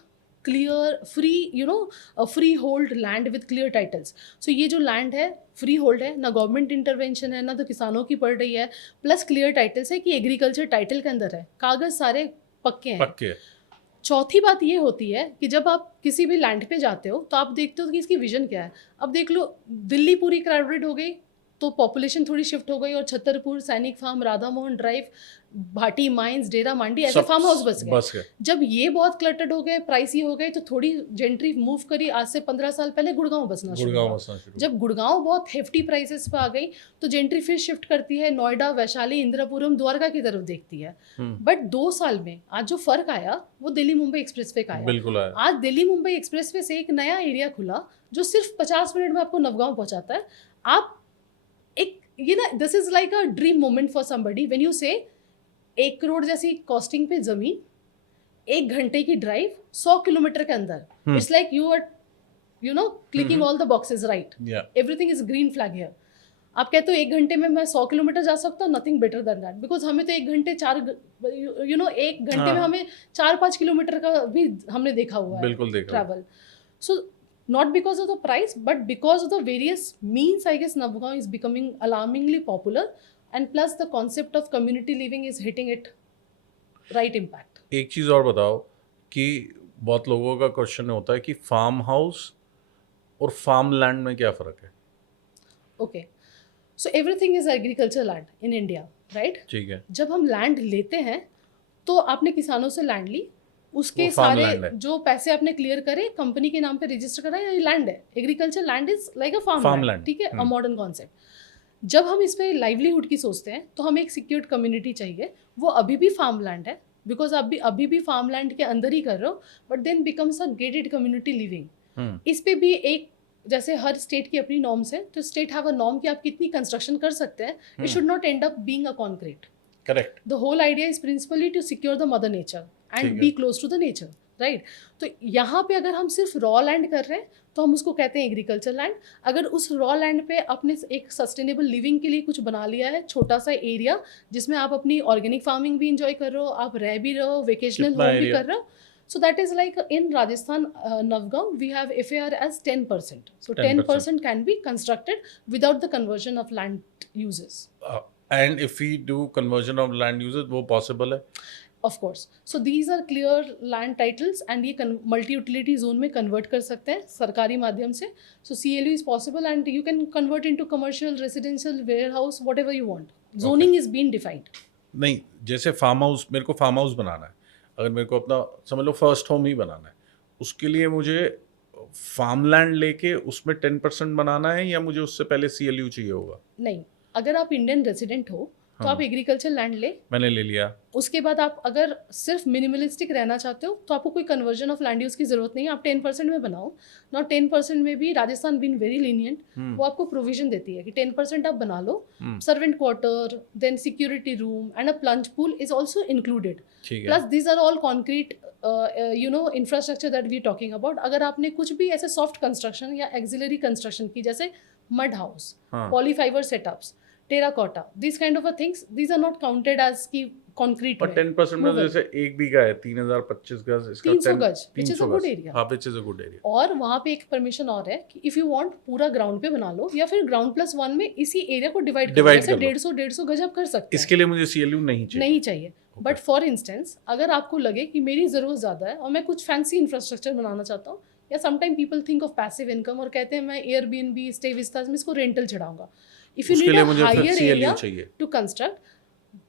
clear, free hold land with clear titles. So ये जो लैंड है फ्री होल्ड है, ना गवर्नमेंट इंटरवेंशन है, ना तो किसानों की पड़ रही है, प्लस क्लियर टाइटल्स है कि एग्रीकल्चर टाइटल के अंदर है, कागज सारे पक्के हैं। पक्के। चौथी बात ये होती है कि जब आप किसी भी लैंड पे जाते हो तो आप देखते हो कि इसकी विजन क्या है। अब देख लो, दिल्ली पूरी क्राउडेड हो गई तो पॉपुलेशन थोड़ी शिफ्ट हो गई और Chhatarpur, Sainik farm, Radha Mohan drive, Bhati mines, Dera Mandi ऐसे सब फार्म हाउस बस बस गए। गए। जब ये बहुत क्लटर्ड हो गए, प्राइसी हो गए, तो थोड़ी जेंट्री मूव करी। आज से 15 साल पहले गुड़गांव बसना शुरू गुड़गांव हुआ। बसना शुरू। जब गुड़गांव बहुत हेफ्टी प्राइसेस पे आ गई तो जेंट्री फिर शिफ्ट करती है, नोएडा, वैशाली, इंदिरापुरम, द्वारका की तरफ देखती है। बट 2 साल में आज जो फर्क आया वो दिल्ली मुंबई एक्सप्रेसवे का आया। बिल्कुल आया। आज दिल्ली मुंबई एक्सप्रेसवे से एक नया एरिया खुला जो सिर्फ 50 मिनट में आपको नवगांव पहुंचाता है। आप एक ये ना, this is like a dream moment for somebody when you से 1 करोड़ जैसी कॉस्टिंग पे जमीन, 1 घंटे की ड्राइव, 100 किलोमीटर के अंदर। It's like you are clicking all the boxes, right? Everything is green flag here. आप कहते हो 1 घंटे में मैं 100 किलोमीटर जा सकता हूँ, nothing better than that, because हमें तो 1 घंटे 1 घंटे में हमें 4-5 किलोमीटर का भी हमने देखा हुआ है। बिल्कुल देखा। Travel. So not because of the price but because of the various means, I guess Navgaon is becoming alarmingly popular, and plus the concept of community living is hitting it right impact. एक चीज़ और बताओ कि बहुत लोगों का question होता है कि फार्म हाउस और फार्म लैंड में क्या फ़र्क है? Okay, so everything is agriculture land in India, right? ठीक है। जब हम लैंड लेते हैं तो आपने किसानों से लैंड ली, उसके वो farm land सारे है। जो पैसे आपने क्लियर करे, कंपनी के नाम पे रजिस्टर करा, ये लैंड है। Agriculture land is like a farm land, ठीक है, अ मॉडर्न कॉन्सेप्ट। जब हम इस पे लाइवलीहुड की सोचते हैं तो हमें एक सिक्योर्ड कम्युनिटी चाहिए। वो अभी भी फार्म लैंड है, बिकॉज आप भी अभी भी फार्म लैंड के अंदर ही कर रहे हो, but then becomes a gated community living. इस पे भी एक, जैसे हर स्टेट की अपनी नॉर्म्स है, तो स्टेट हैव अ नॉर्म कि आप कितनी कंस्ट्रक्शन कर सकते हैं। It should not and up being a concrete. Correct. The whole idea is principally to secure the mother nature and be close to the nature, right? तो यहाँ पे अगर हम सिर्फ रॉ लैंड कर रहे हैं तो हम उसको कहते हैं एग्रीकल्चर लैंड। अगर उस रॉ लैंड पे आपने एक सस्टेनेबल लिविंग के लिए कुछ बना लिया है, छोटा सा एरिया जिसमें आप अपनी ऑर्गेनिक फार्मिंग भी इंजॉय कर रहे हो, आप रह भी रहे हो, वेकेशनल कितना होम भी area? कर रहे हो, so that is like in Rajasthan, Navgaon we have FAR as 10%. So 10% can be constructed without the conversion of land uses. And if we do conversion of land uses वो possible है? Of course. So these are clear land titles and ये multi utility zone में convert कर सकते हैं सरकारी माध्यम से. So CLU is possible and you can convert into commercial, residential, warehouse, whatever you want. Zoning is being defined. नहीं, जैसे फार्म हाउस, मेरे को फार्म हाउस बनाना है, अगर मेरे को अपना समझ लो फर्स्ट होम ही बनाना है, उसके लिए मुझे फार्म लैंड लेके उसमें 10% बनाना है या मुझे उससे पहले CLU चाहिए होगा? नहीं, अगर आप इंडियन रेजिडेंट हो तो आप एग्रीकल्चर लैंड ले, मैंने ले लिया। उसके बाद आप अगर सिर्फ मिनिमलिस्टिक रहना चाहते हो तो आपको कोई कन्वर्जन ऑफ लैंड यूज की जरूरत नहीं है, आप 10% में बनाओ। नॉट 10% में भी राजस्थान बीन वेरी लीनियंट, वो आपको प्रोविजन देती है कि 10% आप बना लो, servant quarter, then security room and a plunge pool is also included. Plus these are all concrete infrastructure that we talking about. अगर आपने कुछ भी ऐसे सॉफ्ट कंस्ट्रक्शन या एक्सिलरी कंस्ट्रक्शन की, जैसे mud house, polyfibre setups, terracotta, these kind of a things, these are not counted as की concrete पर में। 10% में जैसे 1 बीघा है 3025 गज, इसका 300 गज, which is a good area। हाँ, which is a good area। और वहाँ पे एक परमिशन और है कि इफ यू वांट पूरा ग्राउंड पे बना लो या फिर ग्राउंड प्लस 1 में इसी एरिया को डिवाइड कर लो, जैसे 150 गज आप कर सकते हैं। इसके लिए मुझे CLU नहीं चाहिए? नहीं चाहिए। बट फॉर इंस्टेंस अगर आपको लगे कि मेरी ज़रूरत ज़्यादा है और मैं कुछ फैंसी इंफ्रास्ट्रक्चर बनाना चाहता हूँ, या sometime people think of passive income और कहते हैं मैं एयरबीएनबी, स्टे विस्तास में इसको rental चढ़ाऊंगा। If you need a higher area to construct,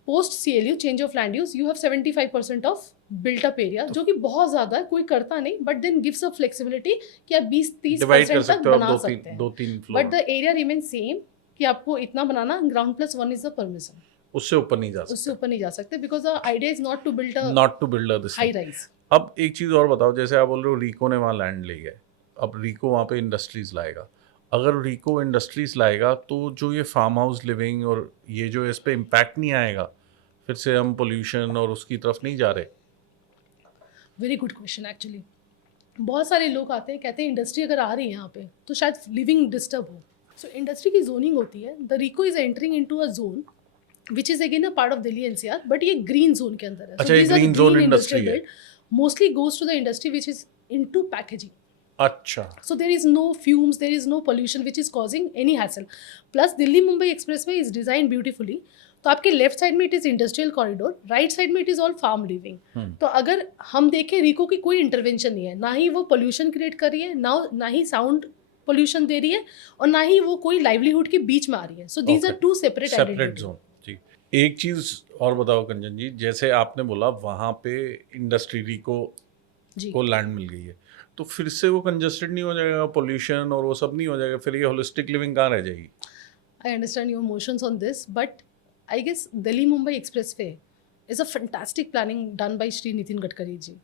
post CLU change of land use, you have 75% of built up area, जो कि बहुत ज़्यादा है, कोई करता नहीं, but then gives a flexibility कि आप 20-30% तक बना सकते हैं, 2-3 but the area remains same कि आपको इतना बनाना, ground plus 1 is the permission, उससे ऊपर नहीं जा सकते, उससे ऊपर नहीं जा सकते, because the idea is not to build a high rise. अब एक चीज़ और बताओ, जैसे आप बोल रहे हो रीको ने वहाँ लैंड ले गए, अब रीको वहाँ पे इंडस्ट्रीज लाएगा, अगर रीको इंडस्ट्रीज लाएगा तो जो ये फार्म हाउस लिविंग और ये जो इस पे इम्पैक्ट नहीं आएगा, फिर से हम पोल्यूशन और उसकी तरफ नहीं जा रहे? Very good question actually. बहुत सारे लोग आते हैं कहते हैं इंडस्ट्री अगर आ रही है यहाँ पे तो शायद लिविंग डिस्टर्ब हो। सो इंडस्ट्री की जोनिंग होती है, the RIICO is entering into a zone which is again a part of Delhi NCR, but ये ग्रीन जोन के अंदर है। अच्छा, ये ग्रीन जोन इंडस्ट्री है, mostly goes to the industry which is into packaging, अच्छा, So there is no fumes, there is no pollution which is causing any hassle. Plus Delhi Mumbai Expressway is designed beautifully. तो आपके left side में it is industrial corridor, right side में it is all farm living. तो अगर हम देखें रिको की कोई इंटरवेंशन नहीं है, ना ही वो पोल्यूशन क्रिएट कर रही है, ना ही साउंड पोल्यूशन दे रही है, और ना ही वो कोई लाइवलीहुड के बीच में आ रही है. So these are two separate zone. जी, एक चीज और बताओ कंचन जी, जैसे आपने बोला वहां पे इंडस्ट्री को लैंड मिल गई है, तो फिर से वो कंजस्टेड नहीं हो जाएगा, पोल्यूशन और वो सब नहीं हो जाएगा, फिर ये होलिस्टिक लिविंग कहाँ रह जाएगी? I understand your emotions on this, but I guess Delhi Mumbai expressway is a fantastic planning done by Shri Nitin Gadkari ji.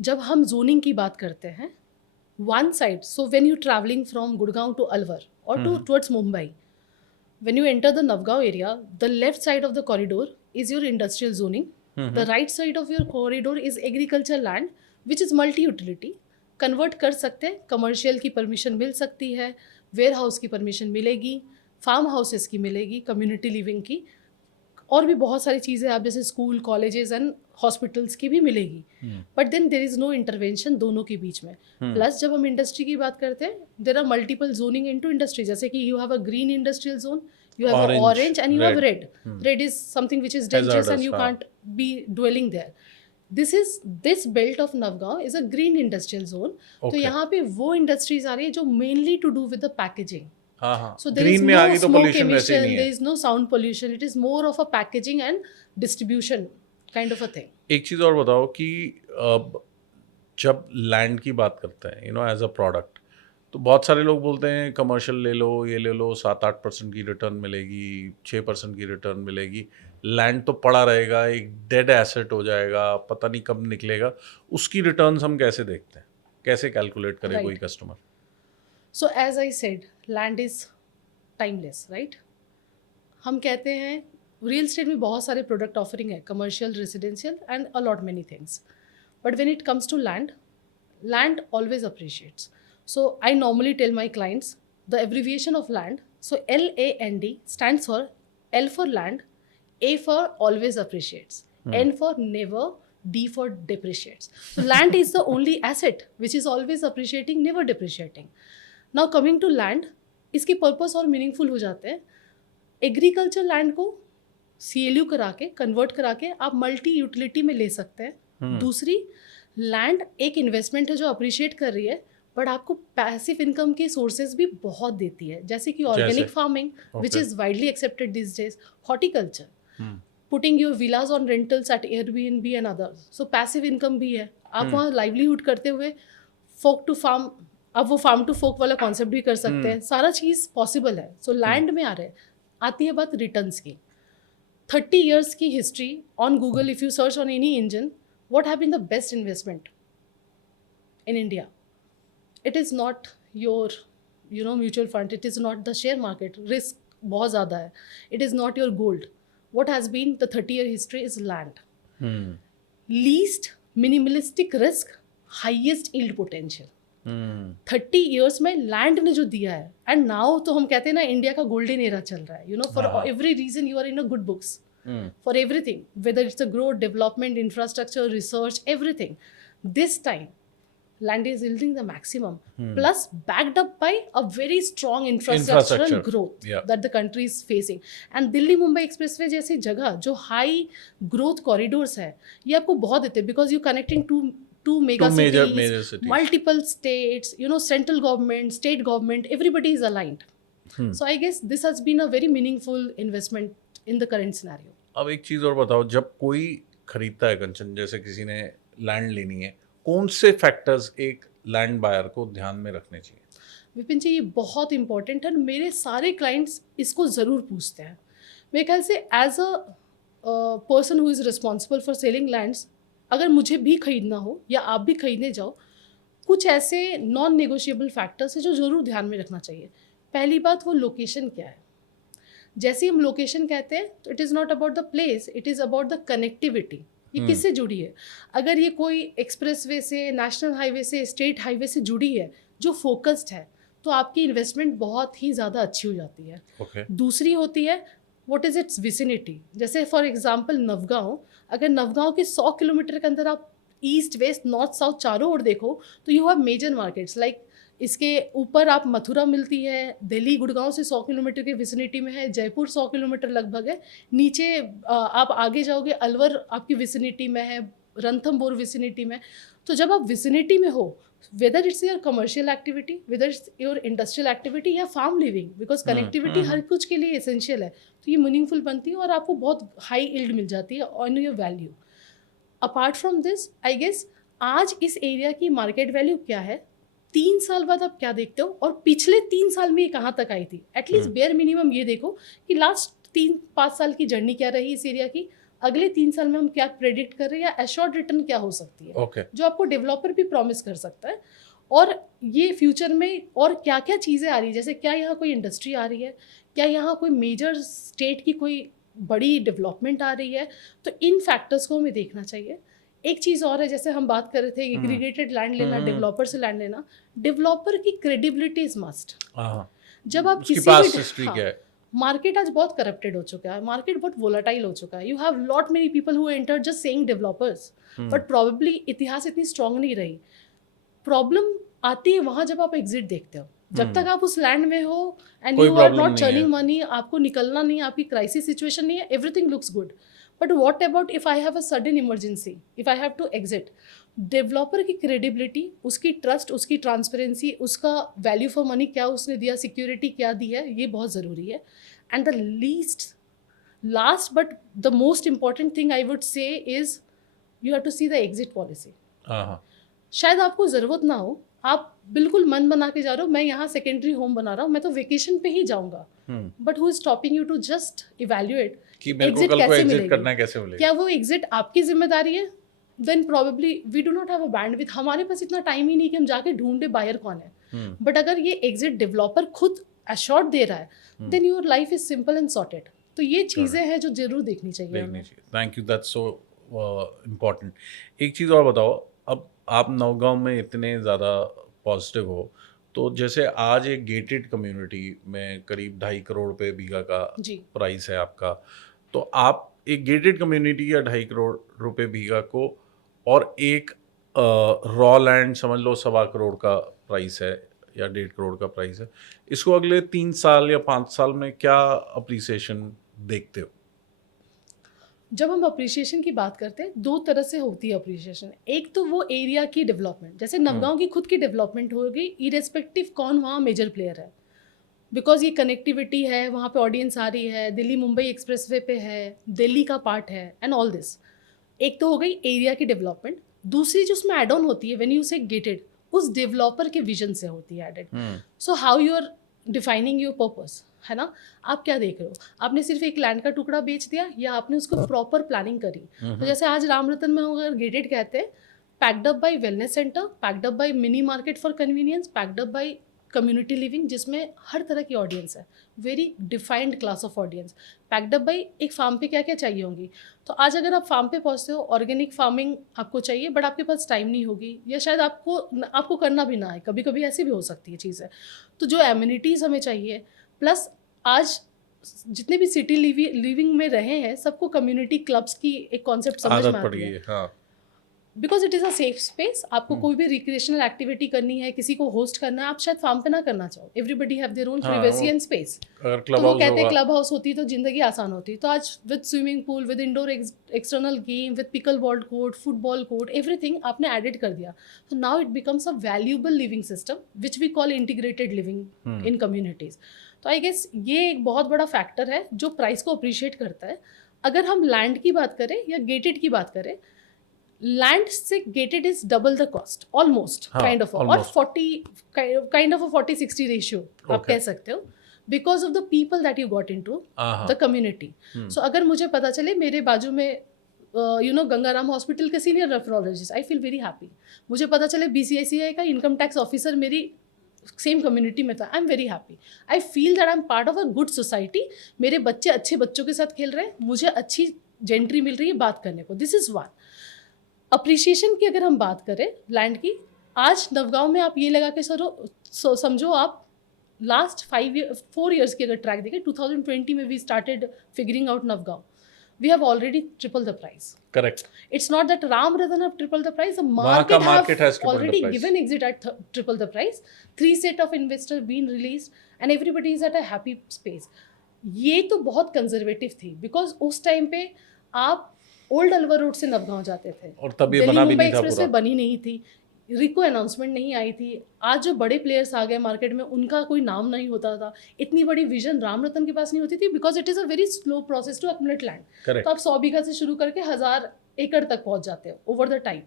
जब हम जोनिंग की बात करते हैं, one side, so when you travelling from Gurgaon to Alwar और towards Mumbai, when you enter the Navgaon area, the left side of the corridor is your industrial zoning. The right side of your corridor is agriculture land, which is multi-utility. Convert कर सकते हैं, commercial की permission मिल सकती है, ware house की permission मिलेगी, farm houses की मिलेगी, कम्युनिटी लिविंग की, और भी बहुत सारी चीज़ें आप जैसे स्कूल, कॉलेजेस एंड हॉस्पिटल्स की भी मिलेगी. But then there is no intervention दोनों के बीच में. प्लस जब हम इंडस्ट्री की बात करते हैं, there are multiple zoning into industry, जैसे कि you have a green industrial zone, you have orange and you have red. Red is something which is dangerous and you can't be dwelling there. This belt of Navgaon is a green industrial zone. तो यहाँ पे वो industries आ रही है जो mainly to do with the packaging. So there is no smoke emission, there is no sound pollution. It is more of a packaging and distribution kind of a thing. एक चीज़ और बताओ कि जब लैंड की बात करते हैं, एज अ प्रोडक्ट, तो बहुत सारे लोग बोलते हैं कमर्शियल ले लो, ये ले लो, 7-8% की रिटर्न मिलेगी, 6% की रिटर्न मिलेगी, लैंड तो पड़ा रहेगा, एक डेड एसेट हो जाएगा, पता नहीं कब निकलेगा. उसकी रिटर्न्स हम कैसे देखते हैं, कैसे कैलकुलेट करे कोई customer? So as I said, land is timeless, right. हम कहते हैं रियल एस्टेट में बहुत सारे प्रोडक्ट ऑफरिंग है, commercial, residential and a lot many things. But when it comes to land always appreciates. So I normally tell my clients the abbreviation of land. So LAND stands for L for land, A for always appreciates, N for never, D for depreciates. So land is the only asset which is always appreciating, never depreciating. Now coming to land, इसके purpose और meaningful हो जाते हैं. Agriculture land को CLU करा के, convert करा के आप मल्टी यूटिलिटी में ले सकते हैं. दूसरी, लैंड एक इन्वेस्टमेंट है जो अप्रिशिएट कर रही है, बट आपको पैसिव इनकम के सोर्सेज भी बहुत देती है, जैसे कि organic farming which is widely accepted this days, horticulture, putting your villas on rentals at Airbnb and others. So passive income भी है. आप वहाँ लाइवलीहुड करते हुए फोक टू फार्म, आप वो फार्म टू फोक वाला कॉन्सेप्ट भी कर सकते हैं. सारा चीज़ पॉसिबल है. सो लैंड में आ रहे हैं. आती है बात रिटर्न्स की. 30 years की history on Google, if you search on any engine, what have been the best investment in India? It is not your mutual fund, it is not the share market, risk बहुत ज़्यादा है. It is not your gold. What has been the 30-year history is land. Least minimalistic risk, highest yield potential. 30 years में land ने जो दिया है, and now तो हम कहते हैं ना इंडिया का golden era चल रहा है, for every reason you are in a good books. For everything, whether it's a growth, development, infrastructure, research, everything. This time land is yielding the maximum, plus backed up by a very strong infrastructural growth that the country is facing. And Delhi Mumbai Expressway जैसी जगह जो high growth corridors है, ये आपको बहुत देते हैं, because you connecting two mega cities, multiple states, central government, state government, everybody is aligned. So I guess this has been a very meaningful investment in the current scenario. अब एक चीज़ और बताओ, जब कोई खरीदता है कंचन, जैसे किसी ने लैंड लेनी है, कौन से फैक्टर्स एक लैंड बायर को ध्यान में रखने चाहिए? विपिन जी, ये बहुत इंपॉर्टेंट है. मेरे सारे क्लाइंट्स इसको ज़रूर पूछते हैं. मेरे ख्याल से as a person who is responsible for selling lands, अगर मुझे भी खरीदना हो या आप भी खरीदने जाओ, कुछ ऐसे नॉन नेगोशिएबल फैक्टर्स हैं जो ज़रूर ध्यान में रखना चाहिए. पहली बात, वो लोकेशन क्या है. जैसे हम लोकेशन कहते हैं, तो it is not about the place, it is about the connectivity. ये किससे जुड़ी है? अगर ये कोई एक्सप्रेसवे से, नेशनल हाईवे से, स्टेट हाईवे से जुड़ी है, जो फोकस्ड है, तो आपकी इन्वेस्टमेंट बहुत ही ज़्यादा अच्छी हो जाती है. दूसरी होती है व्हाट इज़ इट्स विसिनिटी. जैसे फॉर एग्जांपल नवगांव, अगर नवगांव के 100 किलोमीटर के अंदर आप ईस्ट वेस्ट नॉर्थ साउथ चारों ओर देखो, तो you have major markets like इसके ऊपर आप मथुरा मिलती है, दिल्ली गुड़गांव से 100 किलोमीटर के विसिनिटी में है, जयपुर 100 किलोमीटर लगभग है, नीचे आप आगे जाओगे अलवर आपकी विसिनिटी में है, रणथंभौर विसिनिटी में। तो जब आप विसिनिटी में हो, whether it's your commercial activity, whether it's your industrial activity या फार्म लिविंग, बिकॉज कनेक्टिविटी हर कुछ के लिए एसेंशियल है, तो ये मीनिंगफुल बनती है और आपको बहुत हाई यील्ड मिल जाती है on your value. Apart from this I guess आज इस एरिया की मार्केट वैल्यू क्या है, 3 साल बाद आप क्या देखते हो और पिछले 3 साल में ये कहाँ तक आई थी। एटलीस्ट बेयर मिनिमम ये देखो कि लास्ट 3-5 साल की जर्नी क्या रही इस एरिया की, अगले 3 साल में हम क्या प्रेडिक्ट कर रहे हैं या एश्योर्ड रिटर्न क्या हो सकती है, जो आपको डेवलपर भी प्रॉमिस कर सकता है। और ये फ्यूचर में और क्या क्या चीज़ें आ रही है, जैसे क्या यहाँ कोई इंडस्ट्री आ रही है, क्या यहाँ कोई मेजर स्टेट की कोई बड़ी डेवलपमेंट आ रही है, तो इन फैक्टर्स को हमें देखना चाहिए। एक चीज़ और है, जैसे हम बात कर रहे थे एग्रीगेटेड लैंड लेना, डेवलपर से लैंड लेना, डेवलपर की क्रेडिबिलिटी इज मस्ट। जब आप किसी भी मार्केट आज बहुत करप्टेड हो चुका है, मार्केट बहुत वोलाटाइल हो चुका है, you have lot many people who enter just saying developers, but probably इतिहास इतनी स्ट्रांग नहीं रही। प्रॉब्लम आती है वहाँ जब आप एग्जिट देखते हो, जब तक आप उस लैंड में हो and you are not churning money, आपको निकलना नहीं है, आपकी क्राइसिस सिचुएशन नहीं है, everything looks good, but what about if I have a sudden emergency, if I have to exit. Developer की क्रेडिबिलिटी, उसकी ट्रस्ट, उसकी ट्रांसपेरेंसी, उसका वैल्यू फॉर मनी क्या उसने दिया, सिक्योरिटी क्या दी है, ये बहुत ज़रूरी है। And the last but the most important thing I would say is you have to see the exit policy. शायद आपको ज़रूरत ना हो, आप बिल्कुल मन बना के जा रहे हो, मैं यहाँ सेकेंडरी होम बना रहा हूँ, मैं तो वेकेशन पे ही जाऊँगा, but who is stopping you to just evaluate exit कैसे मिलेगी, क्या वो एग्जिट आपकी जिम्मेदारी है? Then probably we do not have a bandwidth, हमारे पास इतना टाइम ही नहीं कि हम जाके ढूंढे बायर कौन है। बट अगर ये एग्जिट डेवलपर खुद एश्योर्ड दे रहा है, then your life is simple and sorted. तो ये चीज़ें हैं जो जरूर देखनी चाहिए। Thank you, that's so important. एक चीज़ और बताओ, अब आप नौगांव में इतने ज़्यादा पॉजिटिव हो, तो जैसे आज एक गेटेड कम्युनिटी में करीब 2.5 करोड़ पे बीघा का प्राइस है आपका, तो आप एक गेटेड कम्युनिटी या 2.5 करोड़ रुपए बीघा को और एक रॉ लैंड समझ लो 1.25 करोड़ का प्राइस है या 1.5 करोड़ का प्राइस है, इसको अगले 3 साल या 5 साल में क्या अप्रिसिएशन देखते हो? जब हम अप्रिशिएशन की बात करते हैं, 2 तरह से होती है अप्रिशिएशन। एक तो वो एरिया की डेवलपमेंट, जैसे नवगांव की खुद की डेवलपमेंट होगी इरेस्पेक्टिव कौन वहाँ मेजर प्लेयर है, बिकॉज ये कनेक्टिविटी है, वहाँ पे ऑडियंस आ रही है, दिल्ली मुंबई एक्सप्रेसवे पे है, दिल्ली का पार्ट है एंड ऑल दिस। एक तो हो गई एरिया की डेवलपमेंट। दूसरी जो उसमें एड ऑन होती है व्हेन यू से गेटेड, उस डेवलपर के विजन से होती है added. So how you are defining your purpose, है ना, आप क्या देख रहे हो, आपने सिर्फ एक लैंड का टुकड़ा बेच दिया या आपने उसको प्रॉपर प्लानिंग करी। तो जैसे आज रामरतन में अगर गेटेड कहते हैं, packed up by wellness centre, packed up by mini market for convenience, packed up by community living जिसमें हर तरह की ऑडियंस है, very defined class of audience, packed up by एक फार्म पे क्या क्या चाहिए होंगी। तो आज अगर आप फार्म पे पहुंचते हो, ऑर्गेनिक फार्मिंग आपको चाहिए बट आपके पास टाइम नहीं होगी, या शायद आपको करना भी ना आए, कभी कभी ऐसी भी हो सकती है चीज़ें। तो जो एम्यूनिटीज़ हमें चाहिए, प्लस आज जितने भी सिटी लिविंग में रहे हैं सबको कम्युनिटी क्लब्स की एक कॉन्सेप्ट समझ में आती है, because it is a safe space. आपको कोई भी रिक्रिएशनल एक्टिविटी करनी है, किसी को होस्ट करना है, आप शायद फार्म पे ना करना चाहो, everybody have their own privacy and space. तो वो कहते हैं क्लब हाउस होती तो जिंदगी आसान होती। तो आज with swimming pool, with indoor external game, with pickleball court, football court, everything आपने एडिड कर दिया। तो now it becomes a valuable living system which we call integrated living in communities. तो आई गेस ये एक बहुत बड़ा factor है जो प्राइस को अप्रिशिएट करता है। अगर हम लैंड की बात करें या गेटेड की बात करें, लैंड से gated is double the cost almost, kind of, और 40-60 रेशियो आप कह सकते हो, because of the people that you got into the community. So अगर मुझे पता चले मेरे बाजू में गंगाराम हॉस्पिटल के senior nephrologist, I feel very happy. मुझे पता चले BCICI का इनकम टैक्स ऑफिसर मेरी सेम कम्युनिटी में था, I am very happy. I feel that I am part of a good society. मेरे बच्चे अच्छे बच्चों के साथ खेल रहे हैं, मुझे अच्छी जेंट्री मिल रही है बात करने को। This is one. अप्रिशिएशन की अगर हम बात करें लैंड की, आज नवगांव में आप ये लगा के समझो, आप लास्ट 4 years की अगर ट्रैक देखें, 2020 में we started figuring out Navgaon. we have already tripled the price. Correct. It's not that Ram Ratan have tripled the price, the वहाँ का market market has have tripled the already price. given exit at triple the price. 3 set of investors been released and everybody is at a happy space. ये तो बहुत conservative थी because उस time पे आप old Alwar road से नवगांव जाते थे और तब ये दिल्ली बना भी मुंबई नहीं था एक्सप्रेस वे पूरा। बनी नहीं थी, रिको अनाउंसमेंट नहीं आई थी। आज जो बड़े प्लेयर्स आ गए मार्केट में उनका कोई नाम नहीं होता था, इतनी बड़ी विजन राम रतन के पास नहीं होती थी because it is a very slow process to accumulate land. Correct. तो आप 100 बीघा से शुरू करके 1000 एकड़ तक पहुंच जाते हो ओवर द टाइम।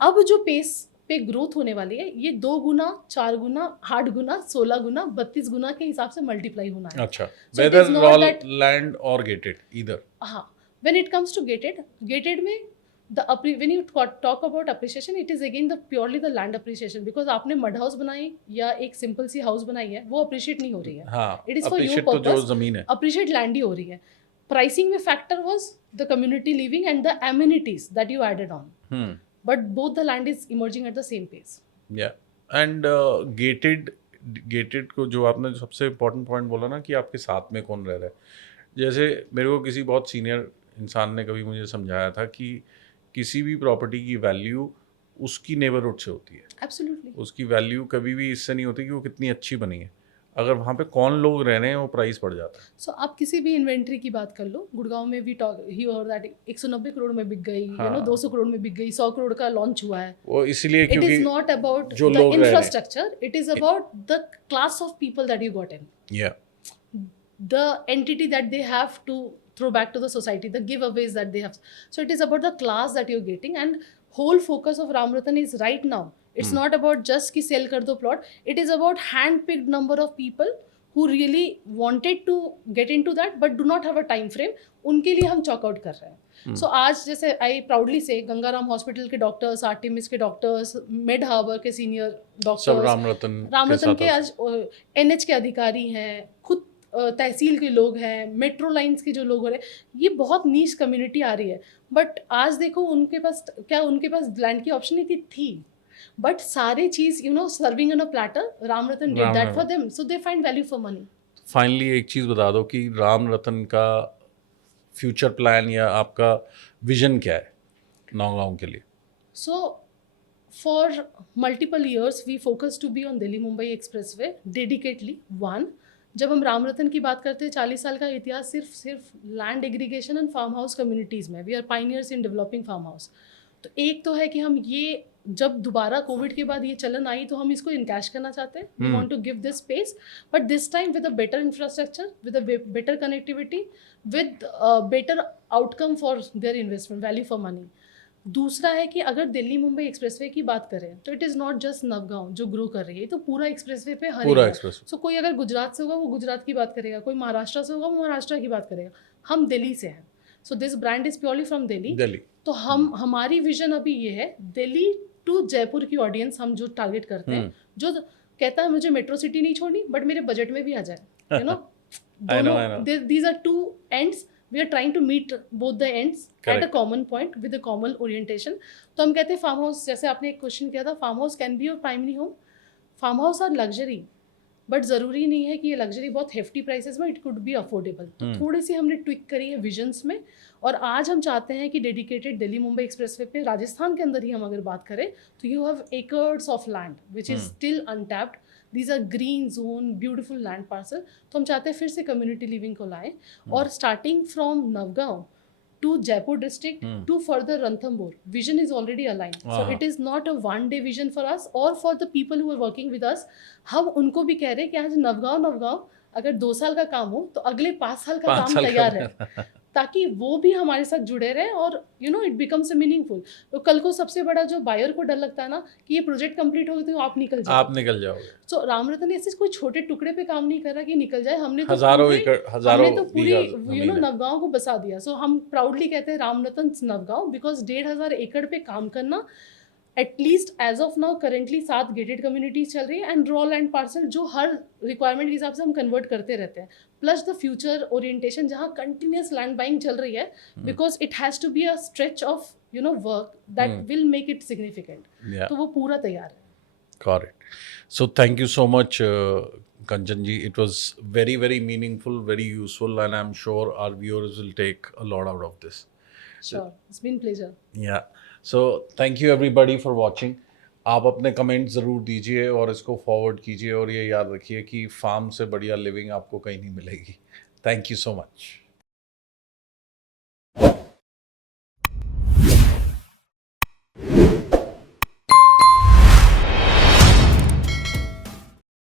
अब जो पेस पे ग्रोथ होने वाली है ये 2 गुना, 4 गुना, 8 गुना, 16 गुना, 32 गुना के हिसाब से मल्टीप्लाई होना है। अच्छा, So it whether is not raw that- land or gated, either. हाँ, when it comes to gated में when you talk about appreciation, it is again purely the land appreciation because आपने mud house बनाई या एक simple सी house बनाई है वो appreciate नहीं हो रही है। हाँ, It is for your appreciate तो जो purpose, जमीन है। appreciate land ही हो रही है। Pricing में factor was the community living and the amenities that you added on. But both the land is emerging at the same pace. Yeah, and gated को जो आपने सबसे इम्पोर्टेंट पॉइंट बोला ना कि आपके साथ में कौन रह रहा है। जैसे मेरे को किसी बहुत सीनियर इंसान ने कभी मुझे समझाया था कि किसी भी प्रॉपर्टी की वैल्यू उसकी नेबरहुड से होती है। Absolutely. उसकी वैल्यू कभी भी इससे नहीं होती कि वो कितनी अच्छी बनी है, अगर वहाँ पे कौन लोग रह रहे हैं वो प्राइस बढ़ जाता है। So आप किसी भी इन्वेंट्री की बात कर लो, गुड़गांव में भी दैट 190 करोड़ में बिक गई, हाँ। 200 करोड़ में बिक गई, 100 करोड़ का लॉन्च हुआ है। वो इसलिए It क्योंकि is not about जो the लोग रह रहे हैं। infrastructure, it is about the class of people that you got in, yeah, the entity that they have to throw back to the society, the giveaways that they have. So it is about the class that you're getting, and whole focus of Ram Ratan is right now. It's not about just ki sell kar do plot. It is about hand-picked number of people who really wanted to get into that but do not have a time frame. उनके लिए हम chalk out कर रहे हैं। सो आज जैसे आई proudly से Gangaram hospital के डॉक्टर्स, आर्टिमिस के डॉक्टर्स, मिड हार्बर के सीनियर सब डॉक्टर्स, राम रतन के आज NH के अधिकारी हैं, खुद तहसील के लोग हैं, मेट्रो लाइंस के जो लोग हो रहे हैं, ये बहुत नीच कम्युनिटी आ रही है। बट आज देखो उनके पास लैंड की ऑप्शन थी बट सारे चीज serving on a platter, Ram Ratan did that for them, so they find value for money. Finally एक चीज़ बता दो कि राम रतन का फ्यूचर प्लान या आपका विजन क्या है नौगांव के लिए? So, for multiple years, we focused to be on Delhi-Mumbai Expressway dedicatedly. One, जब हम राम रतन की बात करते हैं 40 साल का इतिहास सिर्फ land aggregation and farm house communities में, we are pioneers in developing farm house. तो एक तो है कि हम ये जब दोबारा कोविड के बाद ये चलन आई तो हम इसको इनकैश करना चाहते हैं, we want to give this space, but this time with a better infrastructure, with a better connectivity, with better outcome for their investment, value for money. दूसरा है कि अगर दिल्ली मुंबई एक्सप्रेसवे की बात करें तो it is not just Navgaon जो grow कर रही है, तो पूरा एक्सप्रेसवे पे हर पूरा एरिया। एक्सप्रेस सो कोई अगर गुजरात से होगा वो गुजरात की बात करेगा, कोई महाराष्ट्र से होगा वो महाराष्ट्र की बात करेगा। हम दिल्ली से हैं, so this brand is purely from Delhi. Delhi तो हमारी विजन अभी ये है, दिल्ली टू जयपुर की ऑडियंस हम जो टारगेट करते हैं, जो कहता है मुझे मेट्रो सिटी नहीं छोड़नी बट मेरे बजट में भी आ जाए, you know, I know. these are two ends, we are trying to meet both the ends at a Correct. common point with a common orientation. तो हम कहते हैं फार्म हाउस, जैसे आपने एक क्वेश्चन किया था, farm house can be your primary home. Farm house are luxury, but ज़रूरी नहीं है कि ये लग्जरी बहुत हेफ्टी प्राइसेस में, इट कुड बी अफोर्डेबल। तो थोड़ी सी हमने ट्विक करी है विजन्स में, और आज हम चाहते हैं कि डेडिकेटेड दिल्ली मुंबई एक्सप्रेसवे पे राजस्थान के अंदर ही हम अगर बात करें तो you have acres of land which is still untapped, these are green zone, beautiful land parcel. तो हम चाहते हैं फिर से कम्युनिटी लिविंग को लाएं, और starting from Navgaon to Jaipur district to further Ranthambore, vision is already aligned. So it is not a one day vision for us or for the people who are working with us. हम उनको भी कह रहे हैं कि आज नवगांव अगर 2 साल का काम हो तो अगले 5 साल का काम तैयार है, ताकि वो भी हमारे साथ जुड़े रहे और you know it becomes meaningful. तो कल को सबसे बड़ा जो बायर को डर लगता है ना कि ये प्रोजेक्ट कंप्लीट हो गया तो आप निकल जाओगे। सो राम रतन ऐसे कोई छोटे टुकड़े पे काम नहीं कर रहा कि निकल जाए, हमने तो पूरी यू नो नवगांव को बसा दिया। सो हम प्राउडली कहते हैं राम रतन नवगांव, बिकॉज 1,500 एकड़ पे काम करना, at least as of now currently 7 gated communities चल रही है एंड रॉ लैंड पार्सल जो हर रिक्वायरमेंट के हिसाब से हम कन्वर्ट करते रहते हैं, प्लस द फ्यूचर ओरिएंटेशन जहाँ कंटिन्यूस लैंड बाइंग चल रही है, because it has to be a stretch of you know work that will make it significant. तो वो पूरा तैयार है। Got it. So thank you so much, Kanchan ji. It was very, very meaningful, very useful, and I'm sure our viewers will take a lot out of this. Sure, it's been pleasure. Yeah. So thank you everybody for watching. आप अपने comment ज़रूर दीजिए और इसको forward कीजिए और ये याद रखिए कि फार्म से बढ़िया लिविंग आपको कहीं नहीं मिलेगी. Thank you so much.